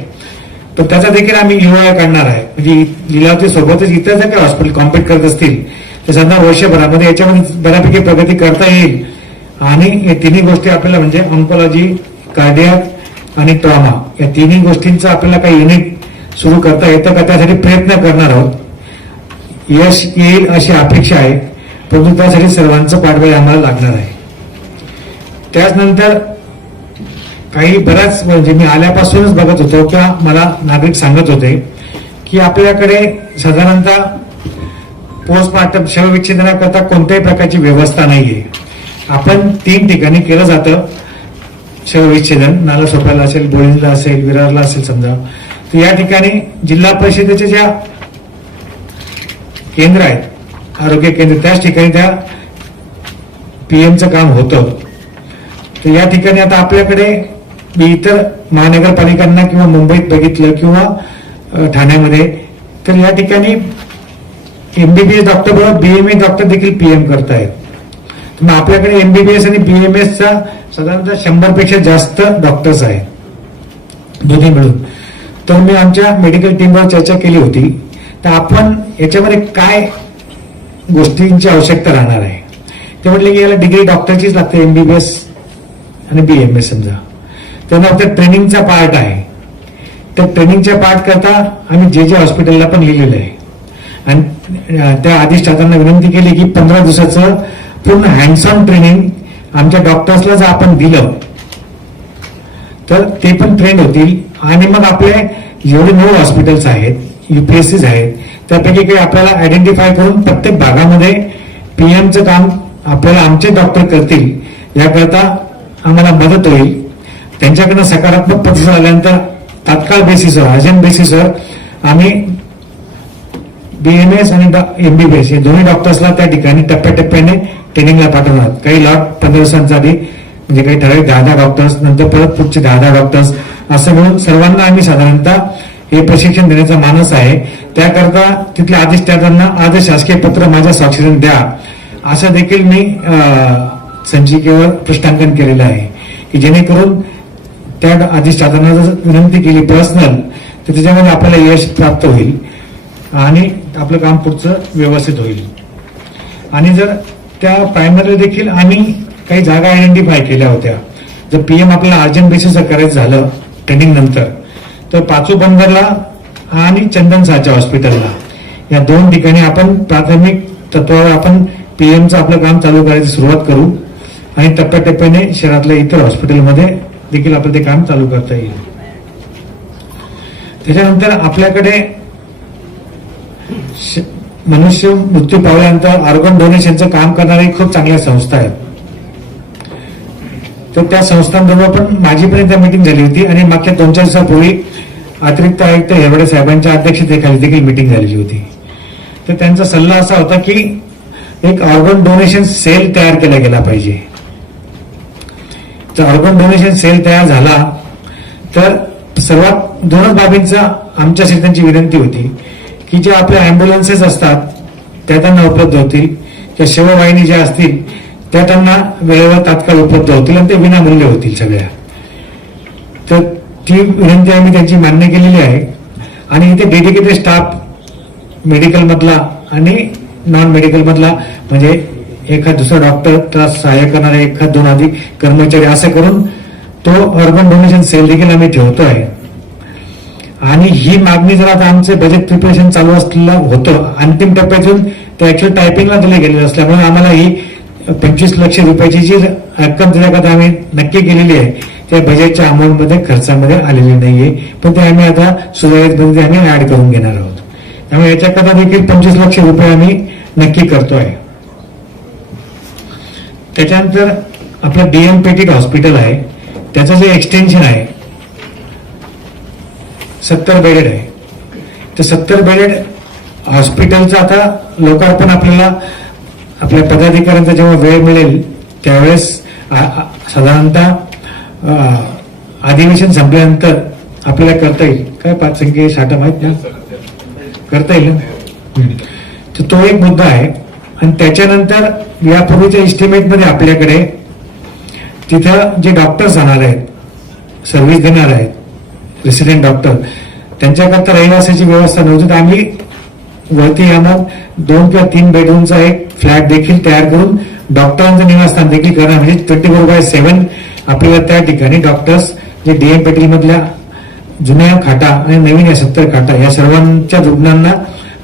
तर त्याचा देखील आम्ही EOI काढणार आहे. म्हणजे लीलावती सोबतच इतर जर काही हॉस्पिटल कॉम्पिट करत असतील तर साधारण वर्षभरामध्ये याच्यामध्ये बऱ्यापैकी प्रगती करता येईल. आणि या तिन्ही गोष्टी आपल्याला म्हणजे ऑन्कॉलॉजी, कार्डियाक आणि ट्रॉमा या तिन्ही गोष्टींचं आपल्याला काही युनिट सुरू करता येतं का त्यासाठी प्रयत्न करणार आहोत. यश येईल अशी अपेक्षा आहे, परंतु त्यासाठी सर्वांचं पाठबळ आम्हाला लागणार आहे. त्याचनंतर काही बऱ्याच म्हणजे मी आल्यापासूनच बघत होतो किंवा मला नागरिक सांगत होते की आपल्याकडे साधारणतः पोस्टमार्टम शवविच्छेदनाकरता कोणत्याही प्रकारची व्यवस्था नाहीये. आपण 3 ठिकाणी केलं जातं शवविच्छेदन, नालासोपारा असेल, बोळींला असेल, विरारला असेल समजा. तर या ठिकाणी जिल्हा परिषदेचे ज्या केंद्र आहेत, आरोग्य केंद्र, त्याच ठिकाणी त्या पीएमचं काम होतं. तर या ठिकाणी आता आपल्याकडे मी इतर महानगरपालिकांना किंवा मुंबईत बघितलं किंवा ठाण्यामध्ये, तर या ठिकाणी एमबीबीएस डॉक्टर बरोबर बीएमएस डॉक्टर देखील पीएम करतायत. मग आपल्याकडे एमबीबीएस आणि बीएमएसचा साधारणतः 100 पेक्षा जास्त डॉक्टर्स आहेत दोन्ही मिळून. तर मी आमच्या मेडिकल टीमवर चर्चा केली होती. तर आपण याच्यामध्ये काय गोष्टींची आवश्यकता राहणार आहे ते म्हटले की याला डिग्री डॉक्टरचीच लागते, एमबीबीएस आणि बीएमएस समजा. त्यांना फक्त ट्रेनिंगचा पार्ट आहे. त्या ट्रेनिंगच्या पार्ट करता आम्ही जे हॉस्पिटलला पण लिहिलेलं आहे आणि त्या अधिष्ठातांना विनंती केली की 15 दिवसाचं पूर्ण हँड्स ऑन ट्रेनिंग आमच्या डॉक्टर्सला जर आपण दिलं तर ते पण ट्रेंड होतील. आणि मग आपले जेवढे 9 हॉस्पिटल्स आहेत, युपीएससीज आहेत, त्यापैकी काही आपल्याला आयडेंटिफाय करून प्रत्येक भागामध्ये पीएमचं काम आपल्याला आमचे डॉक्टर करतील. याकरता आम्हाला मदत होईल. त्यांच्याकडनं सकारात्मक प्रतिसाद आल्यानंतर तात्काळ बेसिसवर, अर्जंट बेसिसवर आम्ही बीएमएस आणि एमबीबीएस हे दोन्ही डॉक्टर्सला त्या ठिकाणी टप्प्याटप्प्याने ट्रेनिंगला पाठवणार. काही लॉट 15 दिवसांचा आधी, म्हणजे काही ठराविक 10 डॉक्टर्स, नंतर परत पुढचे 10 डॉक्टर्स, असं मिळून सर्वांना आम्ही साधारणतः हे प्रशिक्षण देण्याचा मानस आहे. त्याकरता तिथल्या अधिष्ठातांना आज शासकीय पत्र माझ्या स्वाक्षरीने द्या असं देखील मी संचिकेवर पृष्ठांकन केलेलं आहे की जेणेकरून त्या अधिष्ठातांना जर विनंती केली पर्सनल तर त्याच्यामध्ये आपल्याला यश प्राप्त होईल आणि आपलं काम पुढचं व्यवस्थित होईल. आणि जर त्या प्रायमरी देखील आम्ही काही जागा आयडेंटिफाय केल्या होत्या. जर पीएम आपल्याला अर्जंट बेसिसवर करायचं झालं ट्रेनिंग नंतर तर पाचू बंदरला आणि चंदन साच्या हॉस्पिटलला या 2 ठिकाणी आपण प्राथमिक तत्वावर आपण पीएमचं आपलं काम चालू करायची सुरुवात करू आणि टप्प्याटप्प्याने शहरातल्या इतर हॉस्पिटलमध्ये देखील आपलं ते काम चालू करता येईल. त्याच्यानंतर आपल्याकडे मनुष्य मृत्यू पावल्यानंतर ऑर्गन डोनेशनचं काम करणारी खूप चांगल्या संस्था आहेत. तर त्या संस्थांबरोबर पण माझी पण एकदा मीटिंग झाली होती आणि मागच्या 2-4 दिवसापूर्वी अतिरिक्त आयुक्त हेरवडे साहेबांच्या अध्यक्षतेखाली देखील मीटिंग झालेली होती. तर त्यांचा सल्ला असा होता की एक ऑर्गन डोनेशन सेल तयार केला गेला पाहिजे. जर ऑर्गन डोनेशन सेल तयार झाला तर सर्वात 2च बाबींचा आमच्यासाठी त्यांची विनंती होती की जे आपल्या अँब्युलन्सेस असतात त्या त्यांना उपलब्ध होतील, किंवा सेवावाहिनी ज्या असतील त्या त्यांना वेळेवर तात्काळ उपलब्ध होतील आणि ते विनामूल्य होतील सगळ्या. तर ती विनंती आम्ही त्यांची मान्य केलेली आहे. आणि इथे डेडिकेटेड स्टाफ मेडिकल मधला आणि नॉन मेडिकल मधला, म्हणजे एखाद दुसरा डॉक्टर त्याला सहाय्य करणारे 1-2 अधिक कर्मचारी असं करून तो ऑर्गन डोनेशन सेल देखील आम्ही ठेवतोय. आणि ही मागणी जर आता आमचे बजेट प्रिपरेशन चालू असलेलं होतं अंतिम टप्प्यातून ते ऍक्च्युअल टायपिंगला दिले गेलेलं असल्यामुळे आम्हाला ही 25 लाख रुपयाची जी रक्कम त्याच्याकरता आम्ही नक्की केलेली आहे त्या बजेटच्या अमाऊंटमध्ये खर्चामध्ये आलेली नाहीये. पण ते आम्ही आता सुधारित मध्ये आम्ही ऍड करून घेणार आहोत. त्यामुळे याच्याकरता देखील 25 लाख रुपये आम्ही नक्की करतोय. त्याच्यानंतर आपलं डीएम पेटेड हॉस्पिटल आहे, त्याचं जे एक्सटेन्शन आहे 70 बेडेड आहे. तर 70 बेडेड हॉस्पिटलचं आता लोकार्पण आपल्याला आपल्या पदाधिकाऱ्यांचा जेव्हा वेळ मिळेल त्यावेळेस साधारणतः अधिवेशन संपल्यानंतर आपल्याला करता येईल. काय 5 संख्ये 60 माहित ना करता येईल ना. तर तो एक मुद्दा आहे. आणि त्याच्यानंतर यापूर्वीच्या इस्टिमेटमध्ये आपल्याकडे तिथं जे डॉक्टर्स राहणार आहेत, सर्व्हिस देणार आहेत, रेसिडेंट डॉक्टर, त्यांच्याकरता रहिवासाची व्यवस्था नव्हती. तर आम्ही वरती आम्हाला 2 किंवा 3 बेडरूमचा एक फ्लॅट देखील तयार करून डॉक्टरांचं निवासस्थान देखील करणार, म्हणजे 24/7 आपल्याला त्या ठिकाणी डॉक्टर्स जे डीएम पेटील मधल्या जुन्या खाटा आणि नवीन या 70 खाटा या सर्वांच्या रुग्णांना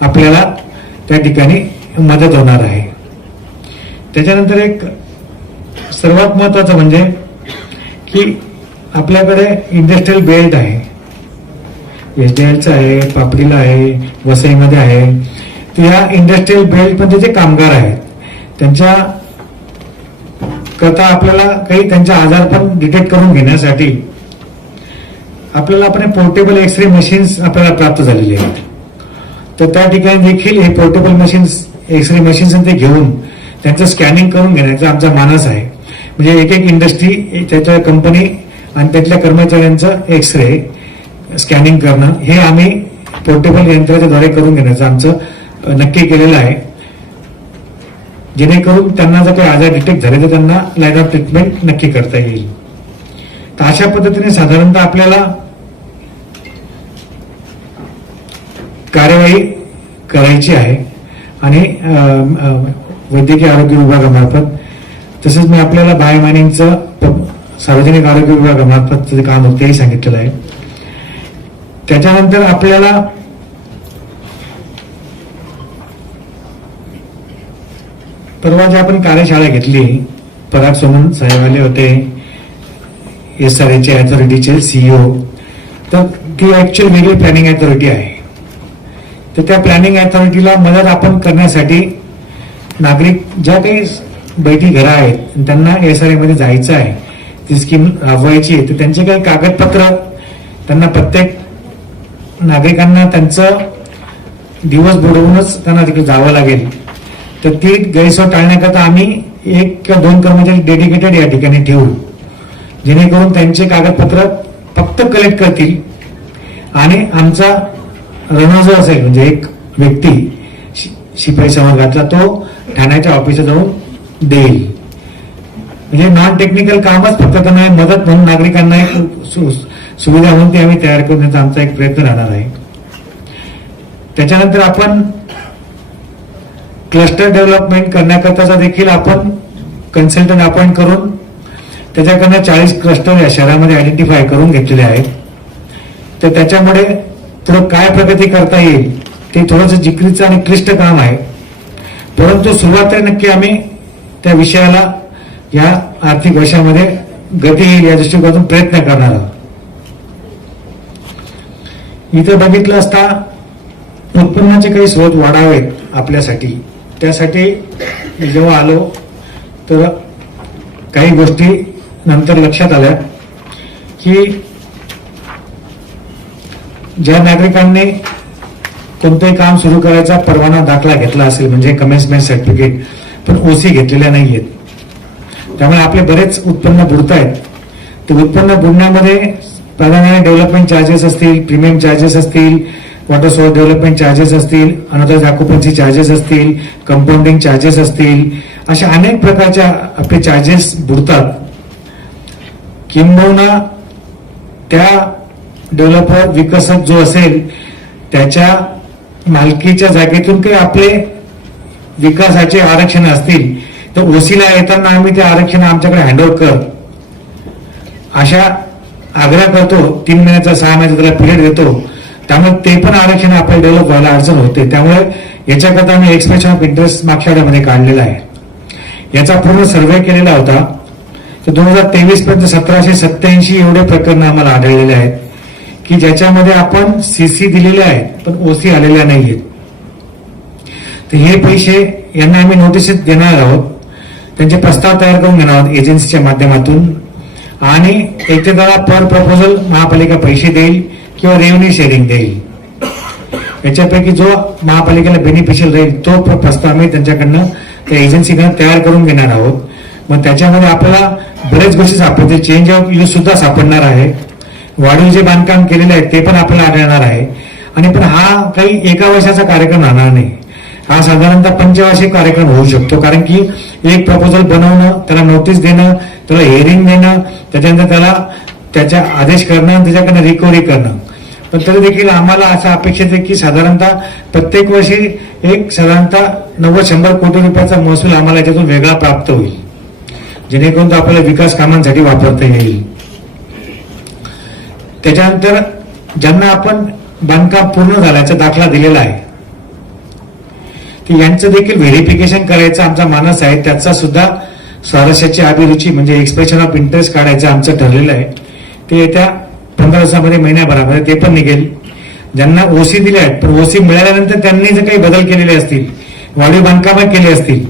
आपल्याला त्या ठिकाणी मदत होणार आहे. त्याच्यानंतर एक सर्वात महत्वाचं म्हणजे की आपल्याकडे इंडस्ट्रियल बेल्ट आहे, एसडीएलचं आहे, पापडीला आहे, वसईमध्ये आहे. तर या इंडस्ट्रियल बेल्ट मध्ये जे कामगार आहेत त्यांच्या करता आपल्याला काही त्यांचा आजार पण डिटेक्ट करून घेण्यासाठी आपल्याला आपण पोर्टेबल एक्सरे मशीन्स आपल्याला प्राप्त झालेले आहेत. तर त्या ठिकाणी देखील हे पोर्टेबल मशीन्स, एक्सरे मशीन्स ते घेऊन त्यांचं स्कॅनिंग करून घेण्याचा आमचा मानस आहे. म्हणजे एक एक इंडस्ट्री, त्याच्या कंपनी आणि त्यातल्या कर्मचाऱ्यांचं एक्सरे स्कॅनिंग करणं हे आम्ही पोर्टेबल यंत्राच्या द्वारे करून घेण्याचं आमचं नक्की केलेलं आहे. जेणेकरून त्यांना जर काही आजार डिटेक्ट झाले तर त्यांना लाईन ऑफ ट्रीटमेंट नक्की करता येईल. तर अशा पद्धतीने साधारणतः आपल्याला कार्यवाही करायची आहे. आणि वैद्यकीय आरोग्य विभागामार्फत, तसंच मी आपल्याला बायोमायनिंगचं सार्वजनिक आरोग्य विभागामार्फत जे काम होतं तेही सांगितलेलं आहे. त्याच्यानंतर आपल्याला परवा जी आपण कार्यशाळा घेतली, पराग सोमन साहेब आले होते, SRA अथॉरिटीचे CEO. तर ती ऍक्च्युअल वेगळी प्लॅनिंग अथॉरिटी आहे. तर त्या प्लॅनिंग अथॉरिटीला मदत आपण करण्यासाठी नागरिक ज्या काही बैठी घरं आहेत त्यांना SRA मध्ये जायचं आहे, ती स्कीम राबवायची आहे, तर त्यांचे काही कागदपत्र त्यांना प्रत्येक नागरिकांना त्यांचं दिवस बुडवूनच त्यांना तिकडे जावं लागेल. तर ती गैरसोय टाळण्याकरता आम्ही 1 किंवा 2 कर्मचारी डेडिकेटेड या ठिकाणी ठेवू, जेणेकरून त्यांचे कागदपत्र फक्त कलेक्ट करतील आणि आमचा रण जो असेल, म्हणजे एक व्यक्ती शिपाई समाजातला, तो ठाण्याच्या ऑफिसला जाऊन देईल. म्हणजे नॉन टेक्निकल कामच फक्त त्यांना मदत म्हणून, नागरिकांना एक सुविधा म्हणून ते आम्ही तयार करण्याचा आमचा एक प्रयत्न राहणार आहे. त्याच्यानंतर आपण क्लस्टर डेव्हलपमेंट करण्याकरता देखील आपण कन्सल्टंट अपॉइंट करून त्याच्याकडनं 40 क्लस्टर या शहरामध्ये आयडेंटिफाय करून घेतलेले आहेत. तर त्याच्यामुळे पुढे काय प्रगती करता येईल ते थोडंसं जिक्रीचं आणि क्लिष्ट काम आहे, परंतु सुरुवात नक्की आम्ही त्या विषयाला या आर्थिक वर्षामध्ये गती येईल या दृष्टिकोनातून प्रयत्न करणार आहोत. इथं बघितलं असता उत्पन्नाचे काही स्रोत वाढावेत आपल्यासाठी. त्यासाठी जेव्हा आलो तर काही गोष्टी नंतर लक्षात आल्या की ज्या नागरिकांनी कोणतंही काम सुरू करायचा परवाना दाखला घेतला असेल, म्हणजे कमेन्समेंट सर्टिफिकेट, पण OC घेतलेल्या नाहीयेत, त्यामुळे आपले बरेच उत्पन्न बुडत आहेत. ते उत्पन्न बुडण्यामध्ये प्राधान्याने डेव्हलपमेंट चार्जेस असतील, प्रीमियम चार्जेस असतील, वॉटर सोर्स डेव्हलपमेंट चार्जेस असतील, अनदर ऑक्युपन्सी चार्जेस असतील, कंपाऊंडिंग चार्जेस असतील, अशा अनेक प्रकारच्या आपले चार्जेस बुडतात. किंबहुना त्या डेव्हलपर, विकसक जो असेल त्याच्या मालकीच्या जागेतून काही आपले विकासाचे आरक्षण असतील तर OCला येताना आम्ही ते आरक्षण आमच्याकडे हँडओव्हर कर अशा आग्रह करतो. 3 महिन्याचा 6 महिन्याचा त्याला पिरियड देतो, त्यामुळे ते पण आरक्षण आपल्याला डेव्हलप व्हायला अडचण होते. त्यामुळे याच्याकरता आम्ही एक्सप्रेशन ऑफ इंटरेस्ट मागच्या आठवड्यामध्ये काढलेला आहे. याचा पूर्ण सर्व्हे केलेला होता. तर 2023 पर्यंत 1787 एवढे प्रकरण आम्हाला आढळलेले आहेत की ज्याच्यामध्ये आपण CC दिलेले आहेत पण OC आलेल्या नाहीयेत. तर हे पैसे यांना आम्ही नोटीस देणार आहोत, त्यांचे प्रस्ताव तयार करून घेणार आहोत एजन्सीच्या माध्यमातून, आणि त्याला पर प्रपोजल महापालिका पैसे देईल किंवा रेव्हेन्यू शेअरिंग देईल. याच्यापैकी जो महापालिकेला बेनिफिशियल राहील तो प्रस्ताव आम्ही त्यांच्याकडनं, त्या एजन्सीकडनं तयार करून घेणार आहोत. मग त्याच्यामध्ये आपल्याला बरेच गोष्टी सापडतील. चेंज ऑफ यूज सुद्धा सापडणार आहे, वाढीव जे बांधकाम केलेले आहे ते पण आपल्याला आढळणार आहे. आणि पण हा काही एका वर्षाचा कार्यक्रम राहणार नाही, हा साधारणतः 5 कार्यक्रम होऊ शकतो. कारण की एक प्रपोजल बनवणं, त्याला नोटीस देणं, त्याला हिअरिंग देणं, त्याच्यानंतर त्याला त्याच्या आदेश करणं, त्याच्याकडनं रिकव्हरी करणं. पण तरी देखील आम्हाला असं अपेक्षित आहे की साधारणतः प्रत्येक वर्षी एक साधारणतः 90-100 कोटी रुपयाचा महसूल आम्हाला याच्यातून वेगळा प्राप्त होईल, जेणेकरून तो आपल्याला विकास कामांसाठी वापरता येईल. त्याच्यानंतर ज्यांना आपण बांधकाम पूर्ण झाल्याचा दाखला दिलेला आहे यांचं देखील व्हेरिफिकेशन करायचा आमचा मानस आहे. त्याचा सुद्धा स्वारस्याची अभिरुची म्हणजे एक्सप्रेशन ऑफ इंटरेस्ट काढायचं आमचं ठरलेलं आहे. ते येत्या 15 दिवसामध्ये, महिन्याभरामध्ये ते पण निघेल. ज्यांना ओसी दिल्या आहेत पण ओसी मिळाल्यानंतर त्यांनी जर काही बदल केलेले असतील, वाढीव बांधकामं केली असतील,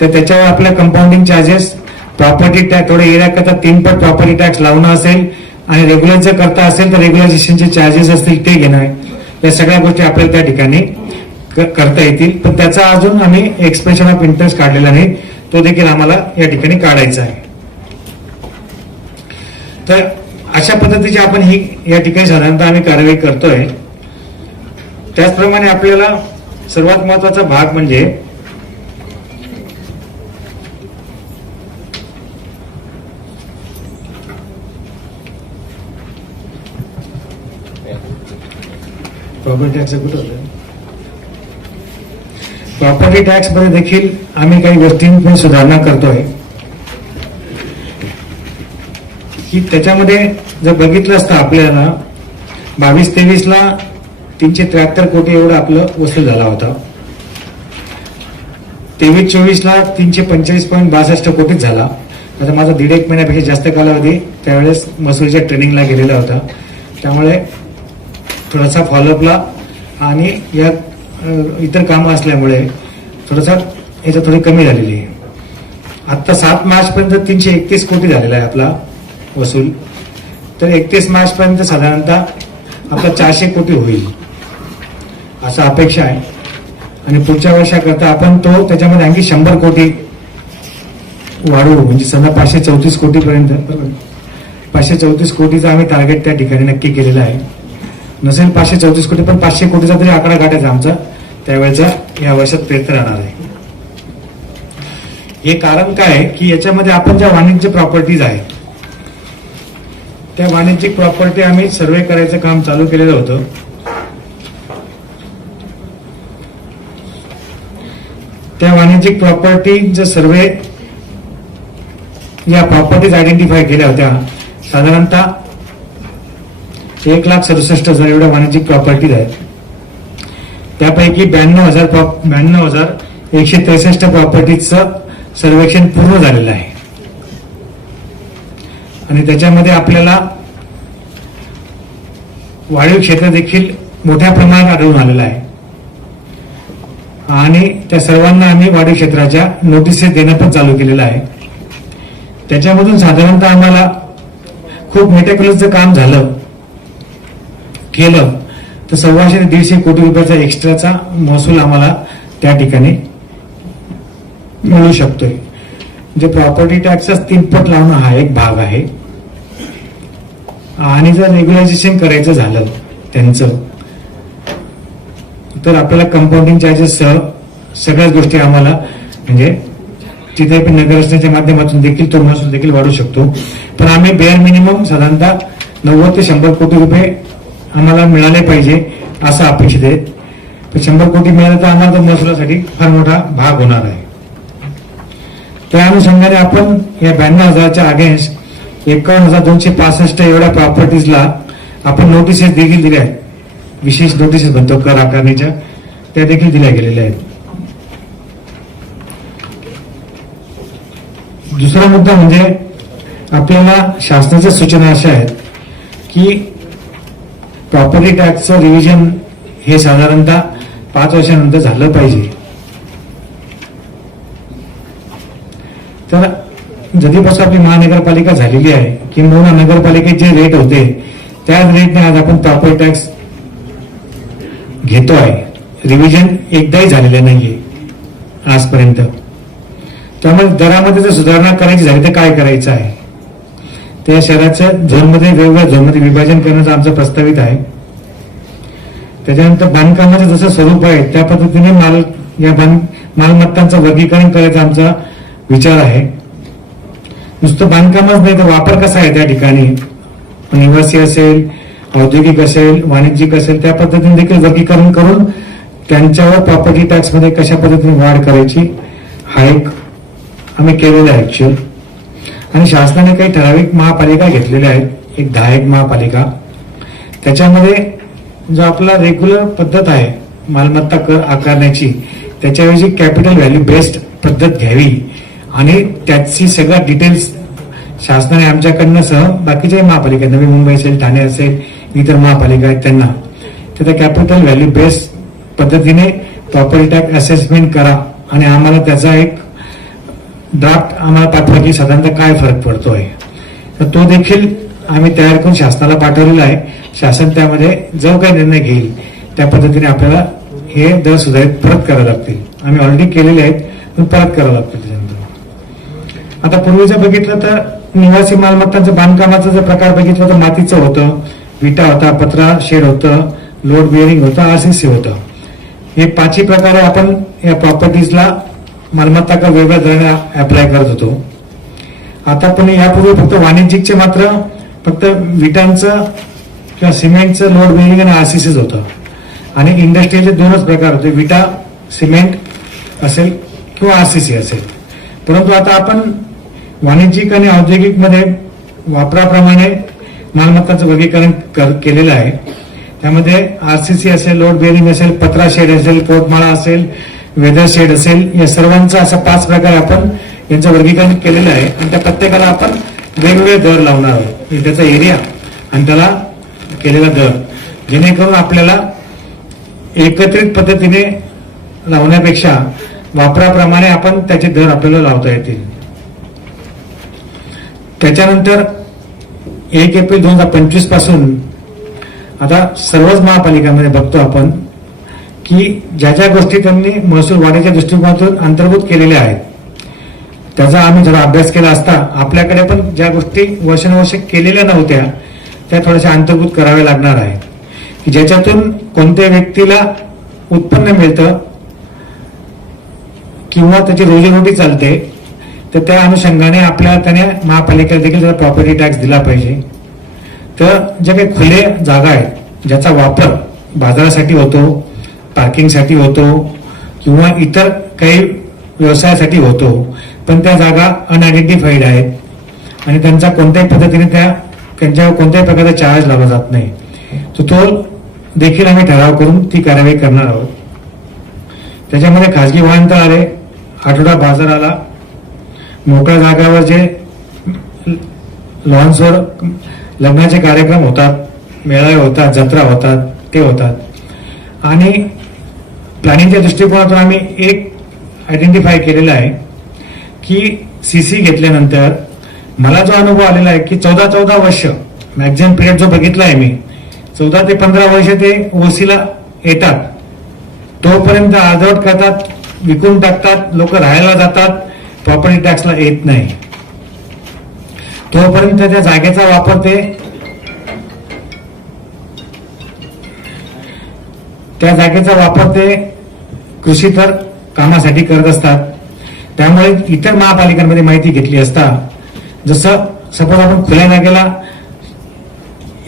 तर त्याच्यावर आपल्या कंपाऊंडिंग चार्जेस, प्रॉपर्टी टॅक्स, थोडे एरिया करता 3 पट प्रॉपर्टी टॅक्स लावणं असेल आणि रेग्युलर जर करता असेल तर रेग्युलायझेशनचे चार्जेस असतील ते घेणं. या सगळ्या गोष्टी आपल्याला त्या ठिकाणी करता येतील. पण त्याचा अजून आम्ही एक्सप्रेशन ऑफ इंटरेस्ट काढलेला नाही, तो देखील आम्हाला या ठिकाणी काढायचा आहे. तर अशा पद्धतीची आपण ही या ठिकाणी साधारणतः आम्ही कारवाई करतोय. त्याचप्रमाणे आपल्याला सर्वात महत्वाचा भाग म्हणजे प्रॉपर्टी टॅक्स. कुठं होतं? प्रॉपर्टी टॅक्स मध्ये देखील आम्ही काही गोष्टींमध्ये सुधारणा करतोय की त्याच्यामध्ये जर बघितलं असतं आपल्याला 22-23 ला 373 कोटी एवढं आपलं वसूल झाला होता. 23-24 ला 345.62 कोटीच झाला. आता माझा 1.5 महिन्यापेक्षा जास्त कालावधी त्यावेळेस महसूलच्या ट्रेनिंगला गेलेला होता, त्यामुळे थोडासा फॉलोअपला आणि या इतर कामं असल्यामुळे थोडासा याच्यात थोडी कमी झालेली आहे. आता 7 मार्च पर्यंत 331 कोटी झालेला आहे आपला वसूल. तर 31 मार्च पर्यंत साधारणतः आपला 400 कोटी होईल असं अपेक्षा आहे. आणि पुढच्या वर्षाकरता आपण तो त्याच्यामध्ये आणखी 100 कोटी वाढवू, म्हणजे समजा 534 कोटीपर्यंत. बरोबर, 534 कोटीचा आम्ही टार्गेट त्या ठिकाणी नक्की केलेला आहे. नसेल 534 कोटी पण 500 कोटीचा तरी आकडा गाठायचा आमचा त्यावेळेचा या वर्षात प्रयत्न राहणार आहे. हे कारण काय की याच्यामध्ये आपण ज्या वाणिज्य प्रॉपर्टीज आहेत त्या वाणिज्यिक प्रॉपर्टी आम्ही सर्वे करायचं काम चालू केलेलं होतं. त्या वाणिज्यिक प्रॉपर्टीचा सर्वे, या प्रॉपर्टीज आयडेंटिफाय केल्या होत्या. साधारणतः 1,67,000 एवढ्या वाणिज्यिक प्रॉपर्टीज आहेत. त्यापैकी 92,163 प्रॉपर्टीजचं सर्वेक्षण पूर्ण झालेलं आहे. आणि त्याच्यामध्ये आपल्याला वाढीव क्षेत्र देखील मोठ्या प्रमाणात आढळून आलेलं आहे. आणि त्या सर्वांना आम्ही वाढीव क्षेत्राच्या नोटिसेस देणं पण चालू केलेलं आहे. त्याच्यामधून साधारणतः आम्हाला खूप मेटिक्युलसचं काम केलं तर 125 ते 150 कोटी रुपयाचा एक्स्ट्राचा महसूल आम्हाला त्या ठिकाणी मिळू शकतोय. म्हणजे प्रॉपर्टी टॅक्सचा 3 पट लावणं हा एक भाग आहे. आणि जर रेग्युलायझेशन करायचं झालं त्यांचं तर आपल्याला कंपाऊंडिंग चार्जेस सह सगळ्याच गोष्टी आम्हाला, म्हणजे तिथे पण नगररचनेच्या माध्यमातून देखील तो महसूल देखील वाढू शकतो. पण आम्ही बेअर मिनिमम साधारणतः 90 ते 100 कोटी रुपये आम्हाला मिळाले पाहिजे असं अपेक्षित आहे. तर 100 कोटी मिळाले तर आम्हाला तो महसुलासाठी फार मोठा भाग होणार आहे. त्या अनुषंगाने आपण या 92,000च्या अगेन्स्ट 51,265 एवढ्या प्रॉपर्टीजला आपण नोटिसेस देखील दिल्या आहेत. विशेष नोटिसेस म्हणतो कर आकारणीच्या, त्या देखील दिल्या गेलेल्या आहेत. दुसरा मुद्दा म्हणजे आपल्याला शासनाच्या सूचना अशा आहेत की प्रॉपर्टी टॅक्सचं रिव्हिजन हे साधारणतः 5 वर्षानंतर झालं पाहिजे. तर जधीपासून आपली महानगरपालिका झालेली आहे किंवा नगरपालिकेत जे रेट होते त्याच रेटने आज आपण प्रॉपर्टी टॅक्स घेतो आहे. रिव्हिजन एकदाही झालेलं नाहीये आजपर्यंत. त्यामुळे दरामध्ये जर सुधारणा करायची झाली तर काय करायचं आहे, त्या शहराच्या झोनमध्ये वेगवेगळ्या झोनमध्ये विभाजन करण्याचा आमचा प्रस्तावित आहे. त्याच्यानंतर बांधकामाचं जसं स्वरूप आहे त्या पद्धतीने मालमत्तांचं वर्गीकरण करायचा आमचा विचार आहे. नुसतं बांधकामच नाही तर वापर कसा आहे त्या ठिकाणी, निवासी असेल, औद्योगिक असेल, वाणिज्यिक असेल, त्या पद्धतीने देखील वर्गीकरण करून त्यांच्यावर प्रॉपर्टी टॅक्स मध्ये कशा पद्धतीने वाढ करायची हा एक आम्ही केलेला आहे ऍक्च्युअल. आणि शासनाने काही ठराविक महापालिका घेतलेल्या आहेत, एक 10 महापालिका. त्याच्यामध्ये जो आपला रेग्युलर पद्धत आहे मालमत्ता कर आकारण्याची त्याच्याऐवजी कॅपिटल व्हॅल्यू बेस्ड पद्धत घ्यावी आणि त्याची सगळं डिटेल्स शासनाने आमच्याकडनं सह बाकीच्या महापालिका नवी मुंबई असेल, ठाणे असेल, इतर महापालिका आहेत त्यांना त्याचा कॅपिटल व्हॅल्यू बेस पद्धतीने प्रॉपर्टी टॅक्स असेसमेंट करा आणि आम्हाला त्याचा एक ड्राफ्ट आम्हाला पाठवा की साधारणतः काय फरक पडतोय. तर तो देखील आम्ही तयार करून शासनाला पाठवलेला आहे. शासन त्यामध्ये जो काही निर्णय घेईल त्या पद्धतीने आपल्याला हे दर सुधारित परत करावे लागतील. आम्ही ऑलरेडी केलेले आहेत पण परत करावं लागतील. त्याच्यानंतर आता पूर्वीचं बघितलं तर निवासी मालमत्तांचं बांधकामाचा जर प्रकार बघितला तर मातीचं होतं, विटा होता, पत्रा शेड होतं, लोड बिअरिंग होतं, आरसीसी होतं. हे पाचही प्रकारे आपण या प्रॉपर्टीजला मालमत्ता कर वेगळ्या दराने अप्लाय करत होतो. आता पण यापूर्वी फक्त वाणिज्यिकचे मात्र फक्त विटांचं किंवा सिमेंटचं लोड बिअरिंग आणि आरसीसीच होतं आणि इंडस्ट्रीचे दोनच प्रकार होते, विटा सिमेंट असेल किंवा आरसीसी असेल. परंतु आता आपण वाणिज्यिक आणि औद्योगिक मध्ये वापराप्रमाणे मालमत्तांचं वर्गीकरण केलेलं आहे. त्यामध्ये आरसीसी असेल, लोड बेअरिंग असेल, पत्रा शेड असेल, कोटमाळा असेल, वेदर शेड असेल, या सर्वांचं असं 5 प्रकारे आपण यांचं वर्गीकरण केलेलं आहे आणि त्या प्रत्येकाला आपण वेगवेगळे दर लावणार आहोत. त्याचा एरिया आणि त्याला केलेला दर, जेणेकरून आपल्याला एकत्रित पद्धतीने लावण्यापेक्षा वापराप्रमाणे आपण त्याचे दर आपल्याला लावता येतील. त्याच्यानंतर 1 एप्रिल 2025 पासून आता सर्वच महापालिकांमध्ये बघतो आपण की ज्या ज्या गोष्टी त्यांनी महसूल वाढीच्या दृष्टिकोनातून अंतर्भूत केलेल्या आहेत त्याचा आम्ही थोडा अभ्यास केला असता आपल्याकडे पण ज्या गोष्टी वर्षानुवर्ष केलेल्या नव्हत्या त्या थोड्याशा अंतर्भूत कराव्या लागणार आहे की ज्याच्यातून कोणत्या व्यक्तीला उत्पन्न मिळतं किंवा त्याची रोजीरोटी चालते तर त्या अनुषंगाने आपल्याला त्याने महापालिकेला देखील त्याचा प्रॉपर्टी टॅक्स दिला पाहिजे. तर ज्या काही खुले जागा आहेत ज्याचा वापर बाजारासाठी होतो, पार्किंगसाठी होतो किंवा इतर काही व्यवसायासाठी होतो पण त्या जागा अनआयडेंटिफाईड आहेत आणि त्यांचा कोणत्याही पद्धतीने त्यांच्यावर कोणत्याही प्रकारचा चार्ज लावला जात नाही, तर तो देखील आम्ही ठराव करून ती कार्यवाही करणार आहोत. त्याच्यामध्ये खासगी वाहनतळ आले, आठवडा बाजार आला, मोकळ्या जागावर जे लॉन्सवर लग्नाचे कार्यक्रम होतात, मेळावे होतात, जत्रा होतात, ते होतात आणि प्लॅनिंगच्या दृष्टिकोनातून आम्ही एक आयडेंटिफाय केलेला आहे की सीसी घेतल्यानंतर मला जो अनुभव आलेला आहे की 14 वर्ष मॅक्झिमम पिरियड जो बघितला आहे मी 14 ते 15 वर्ष ते ओसीला येतात, तोपर्यंत अर्धवट करतात, विकून टाकतात, लोक राहायला जातात, प्रॉपर्टी टॅक्सला येत नाही. तोपर्यंत त्या जागेचा वापर ते कृषीतर कामासाठी करत असतात. त्यामुळे इतर महापालिकांमध्ये माहिती घेतली असता जसं सपोज आपण खुल्या जागेला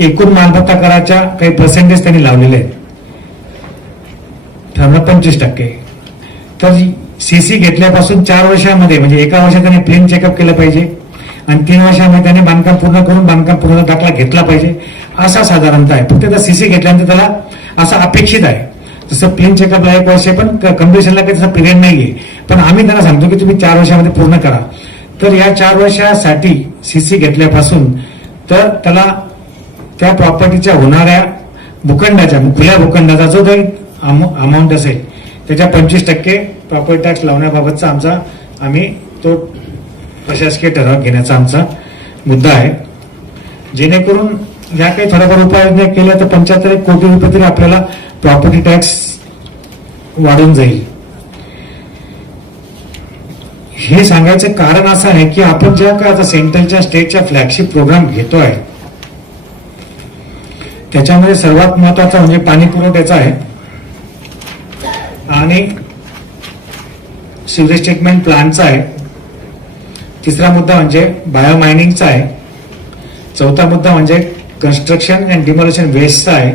एकूण मालमत्ता कराच्या काही पर्सेंटेज त्यांनी लावलेले आहेत, ठरवलं 25%. तर सीसी घेतल्यापासून 4 वर्षामध्ये म्हणजे एका वर्षात त्याने प्लेन चेकअप केलं पाहिजे आणि 3 वर्षामध्ये त्याने बांधकाम पूर्ण करून बांधकाम पूर्ण दाखला घेतला पाहिजे असा साधारणतः आहे. फक्त त्या सीसी घेतल्यानंतर त्याला असं अपेक्षित आहे. जसं प्लेन चेकअपला 1 वर्ष पण कम्प्लिशनला काही तसा पिरियड नाहीये, पण आम्ही त्यांना सांगतो की तुम्ही 4 वर्षामध्ये पूर्ण करा. तर या 4 वर्षासाठी सीसी घेतल्यापासून तर त्याला त्या प्रॉपर्टीच्या होणाऱ्या भूखंडाच्या खुल्या भूखंडाचा जो काही अमाऊंट असेल त्याच्या 25% प्रॉपर्टी टॅक्स लावण्याबाबतचा आम्ही तो प्रशासकीय ठराव घेण्याचा आमचा मुद्दा आहे. जेणेकरून ज्या काही थोड्याफार उपाययोजना केल्या तर 75 कोटी रुपये तरी आपल्याला प्रॉपर्टी टॅक्स वाढून जाईल. हे सांगायचं कारण असं आहे की आपण ज्या काय आता सेंट्रलच्या स्टेटच्या फ्लॅगशिप प्रोग्राम घेतोय त्याच्यामध्ये सर्वात महत्वाचा म्हणजे पाणी पुरवठ्याचा आहे आणि सिवरेज ट्रीटमेंट प्लांटचा आहे. तिसरा मुद्दा म्हणजे बायोमायनिंगचा आहे. चौथा मुद्दा म्हणजे कन्स्ट्रक्शन अँड डिमोलिशन वेस्टचा आहे.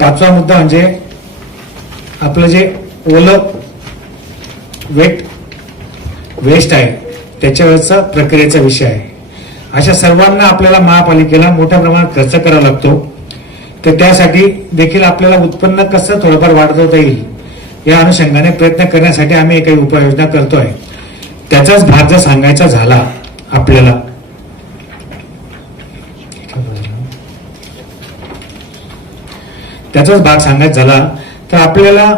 5वा मुद्दा म्हणजे आपलं जे ओलं वेट वेस्ट आहे त्याच्यावरचा प्रक्रियेचा विषय आहे. अशा सर्वांना आपल्याला महापालिकेला मोठ्या प्रमाणात खर्च करावा लागतो. तर त्यासाठी देखील आपल्याला उत्पन्न कसं थोडंफार वाढवता येईल या अनुषंगाने प्रयत्न करण्यासाठी आम्ही काही उपाययोजना करतोय. त्याचाच भाग जर सांगायचा झाला आपल्याला, त्याचाच भाग सांगायचा झाला तर आपल्याला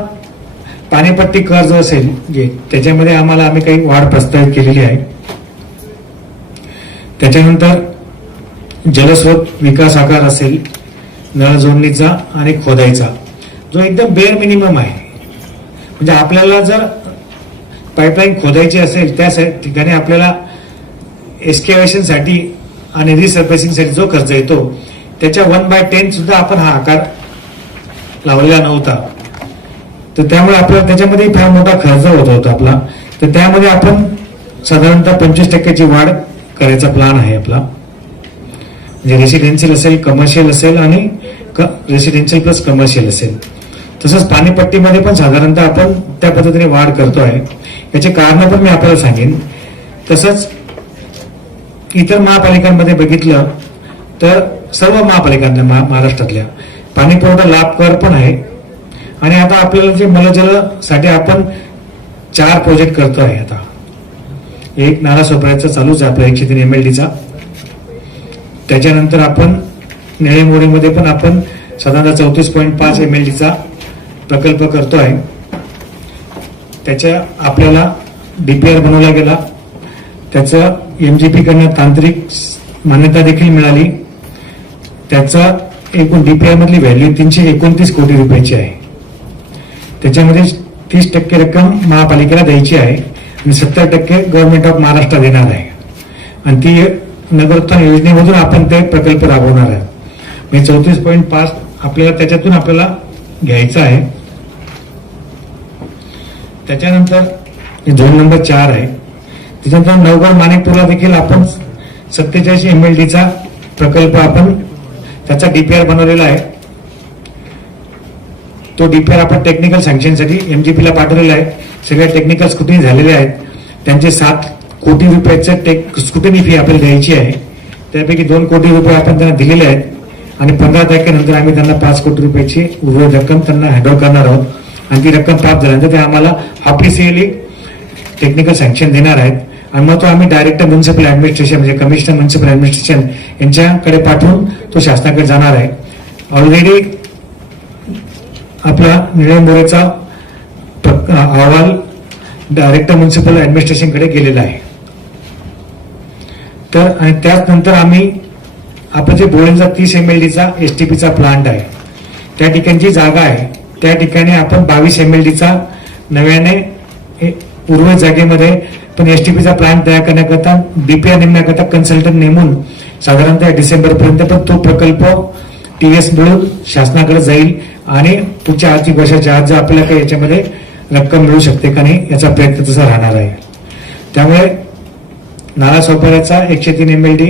पाणीपट्टी कर जो असेल जे त्याच्यामध्ये आम्ही काही वाढ प्रस्तावित केलेली आहे. त्याच्यानंतर जलस्रोत विकास आकार असेल, नळ जोडणीचा आणि खोदाईचा जो एकदम बेअर मिनिमम आहे. म्हणजे आपल्याला जर पाईपलाईन खोदायची असेल त्या ठिकाणी आपल्याला एक्सकेव्हेशनसाठी आणि रिसर्फेसिंगसाठी जो खर्च येतो त्याच्या 1/10 सुद्धा आपण हा आकार लावलेला नव्हता. तर त्यामुळे आपल्याला त्याच्यामध्ये फार मोठा खर्च होत होता आपला. तर त्यामध्ये आपण साधारणतः 25% वाढ करायचा प्लॅन आहे आपला. म्हणजे रेसिडेन्शियल असेल, कमर्शियल असेल आणि रेसिडेन्शियल प्लस कमर्शियल असेल. तसंच पाणीपट्टीमध्ये पण साधारणतः आपण त्या पद्धतीने वाढ करतो आहे. याचे कारण पण मी आपल्याला सांगेन. तसंच इतर महापालिकांमध्ये बघितलं तर सर्व महापालिकांना महाराष्ट्रातल्या पाणी पुरवठा लाभ कर पण आहे. आणि आता आपल्याला जे मलजलसाठी आपण 4 प्रोजेक्ट करतो आहे. आता एक नालासोपाऱ्याचा चालूच आहे आपला 103 MLDचा. त्याच्यानंतर आपण निळेमोडीमध्ये पण आपण साधारणतः 34.5 MLDचा प्रकल्प करतो आहे. त्याच्या आपल्याला DPR बनवला गेला, त्याचं MGP कडनं तांत्रिक मान्यता देखील मिळाली. त्याचा एकूण DPR मधली व्हॅल्यू 329 कोटी रुपयाची आहे. त्याच्यामध्ये 30% रक्कम महापालिकेला द्यायची आहे आणि 70% गव्हर्नमेंट ऑफ महाराष्ट्र देणार आहे. आणि ती नगरोत्थान योजनेमधून आपण ते प्रकल्प राबवणार आहे. म्हणजे 34.5 आपल्याला त्याच्यातून आपल्याला घ्यायचं आहे. त्याच्यानंतर झोन नंबर 4 आहे. त्याच्यानंतर नवगड माणिकपूरला देखील आपण 47 MLDचा प्रकल्प आपण त्याचा DPR बनवलेला आहे. तो DPR आपण टेक्निकल सँक्शनसाठी MGP ला पाठवलेला आहे. सगळ्या टेक्निकल स्क्रुटनी झालेले आहेत. त्यांचे 7 कोटी रुपयाचं स्क्रुटनी फी आपल्याला द्यायची आहे. त्यापैकी 2 कोटी रुपये आपण त्यांना दिलेले आहेत आणि 15 तारखेनंतर आम्ही त्यांना 5 कोटी रुपयाची उर्वरित रक्कम त्यांना हँडओव्हर करणार आहोत. आणि ती रक्कम प्राप्त झाल्यानंतर ते आम्हाला ऑफिशियली टेक्निकल सँक्शन देणार आहेत. आणि मग तो आम्ही डायरेक्टर म्युन्सिपल ऍडमिनिस्ट्रेशन म्हणजे कमिशनर म्युन्सिपल ऍडमिनिस्ट्रेशन यांच्याकडे पाठवून तो शासनाकडे जाणार आहे. ऑलरेडी आपला निळेमोरेचा अहवाल डायरेक्टर म्युन्सिपल ऍडमिनिस्ट्रेशनकडे गेलेला आहे. तर आणि त्यानंतर आम्ही आपलं जे बोळेंचा 30 MLDचा STPचा प्लांट आहे त्या ठिकाणची जागा आहे. त्या ठिकाणी आपण 22 MLDचा नव्याने उर्वरित जागेमध्ये पण STPचा प्लांट तयार करण्याकरता DPR नेमण्याकरता कन्सल्टंट नेमून साधारणतः डिसेंबरपर्यंत पण तो प्रकल्प TS मिळून शासनाकडे जाईल आणि पुढच्या आर्थिक वर्षाच्या आज आपल्याला काही याच्यामध्ये रक्कम मिळू शकते का नाही याचा प्रयत्न तसा राहणार आहे. त्यामुळे नालासोपाऱ्याचा 103 MLD,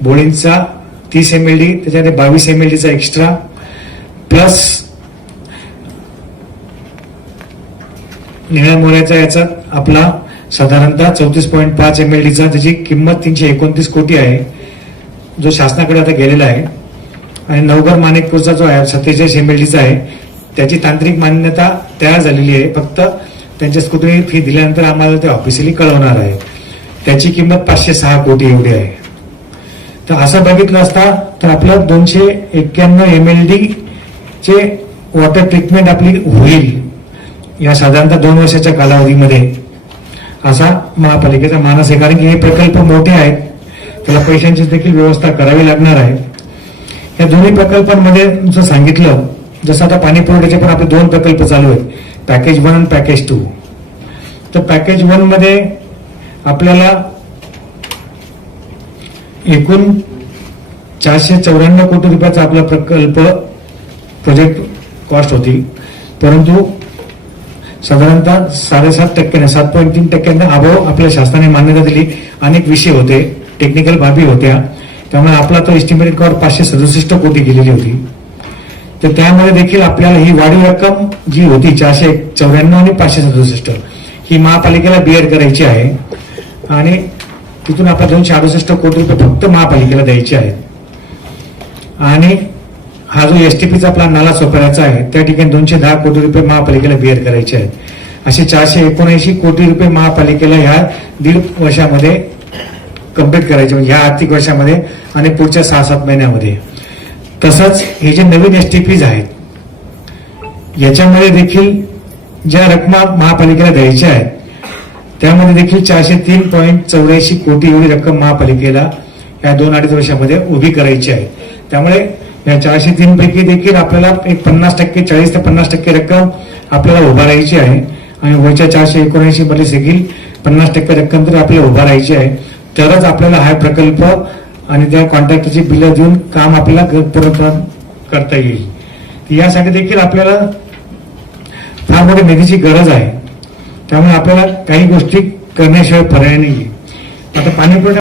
बोळींचा 30 MLD, त्याच्यामध्ये 22 MLDचा एक्स्ट्रा प्लस निळ्या मोऱ्याचा याचा आपला साधारणतः 34.5 MLDचा त्याची किंमत 329 कोटी आहे जो शासनाकडे आता गेलेला आहे. आणि नवगड माणिकपूरचा जो आहे 47 MLDचा आहे त्याची तांत्रिक मान्यता तयार झालेली आहे. फक्त त्यांच्या स्क्रुटनी फी दिल्यानंतर आम्हाला ते ऑफिशियली कळवणार आहे. त्याची किंमत 506 कोटी एवढी आहे. तर असं बघितलं असता तर आपलं 291 MLD चे वॉटर ट्रीटमेंट आपली होईल या साधारणतः 2 वर्षाच्या कालावधीमध्ये असा महापालिकेचा मानस आहे. कारण की हे प्रकल्प मोठे आहेत, त्याला पैशांची देखील व्यवस्था करावी लागणार आहे. या दोन्ही प्रकल्पांमध्ये जसं सांगितलं, जसं आता पाणी पुरवठ्याचे पण आपले 2 प्रकल्प चालू आहेत, पॅकेज 1 आणि पॅकेज 2. तर पॅकेज 1 मध्ये आपल्याला एकूण 494 कोटी रुपयाचा आपला प्रकल्प प्रोजेक्ट कॉस्ट होती. परंतु साधारणतः 7.5% 7.3% अभाव आपल्या शासनाने मान्यता दिली. अनेक विषय होते, टेक्निकल बाबी होत्या, त्यामुळे आपला तो एस्टिमेटेड कॉस्ट 567 कोटी गेलेली होती. तर त्यामध्ये देखील आपल्याला ही वाढीव रक्कम जी होती 494 आणि 567 ही महापालिकेला बिअर करायची आहे आणि तिथून आपल्याला 268 कोटी रुपये फक्त महापालिकेला द्यायचे आहेत. आणि हा जो STPचा प्लॅन नालासोपाऱ्याचा आहे त्या ठिकाणी 210 कोटी रुपये महापालिकेला बिअर करायचे आहेत. असे 479 कोटी रुपये महापालिकेला ह्या 1.5 वर्षामध्ये कम्प्लीट करायचे, म्हणजे ह्या आर्थिक वर्षामध्ये आणि पुढच्या 6-7 महिन्यामध्ये. तसंच हे जे नवीन एसटीपीज आहेत याच्यामध्ये देखील ज्या रकमा महापालिकेला द्यायच्या आहेत त्यामध्ये देखील 403.84 कोटी एवढी रक्कम महापालिकेला या 2-2.5 वर्षामध्ये उभी करायची आहे. त्यामुळे या 403 पैकी देखील आपल्याला एक 50%, 40 ते 50% रक्कम आपल्याला उभारायची आहे आणि वरच्या 479 मध्ये देखील 50% रक्कम तरी आपल्याला उभारायची आहे. तरच आपल्याला हा प्रकल्प आणि त्या कॉन्ट्रॅक्टरची बिलं देऊन काम आपल्याला पूर्ण करता येईल. यासाठी देखील आपल्याला फार मोठी निधीची गरज आहे. त्यामुळे आपल्याला काही गोष्टी करण्याशिवाय पर्याय नाही. आता पाणी पुरवठा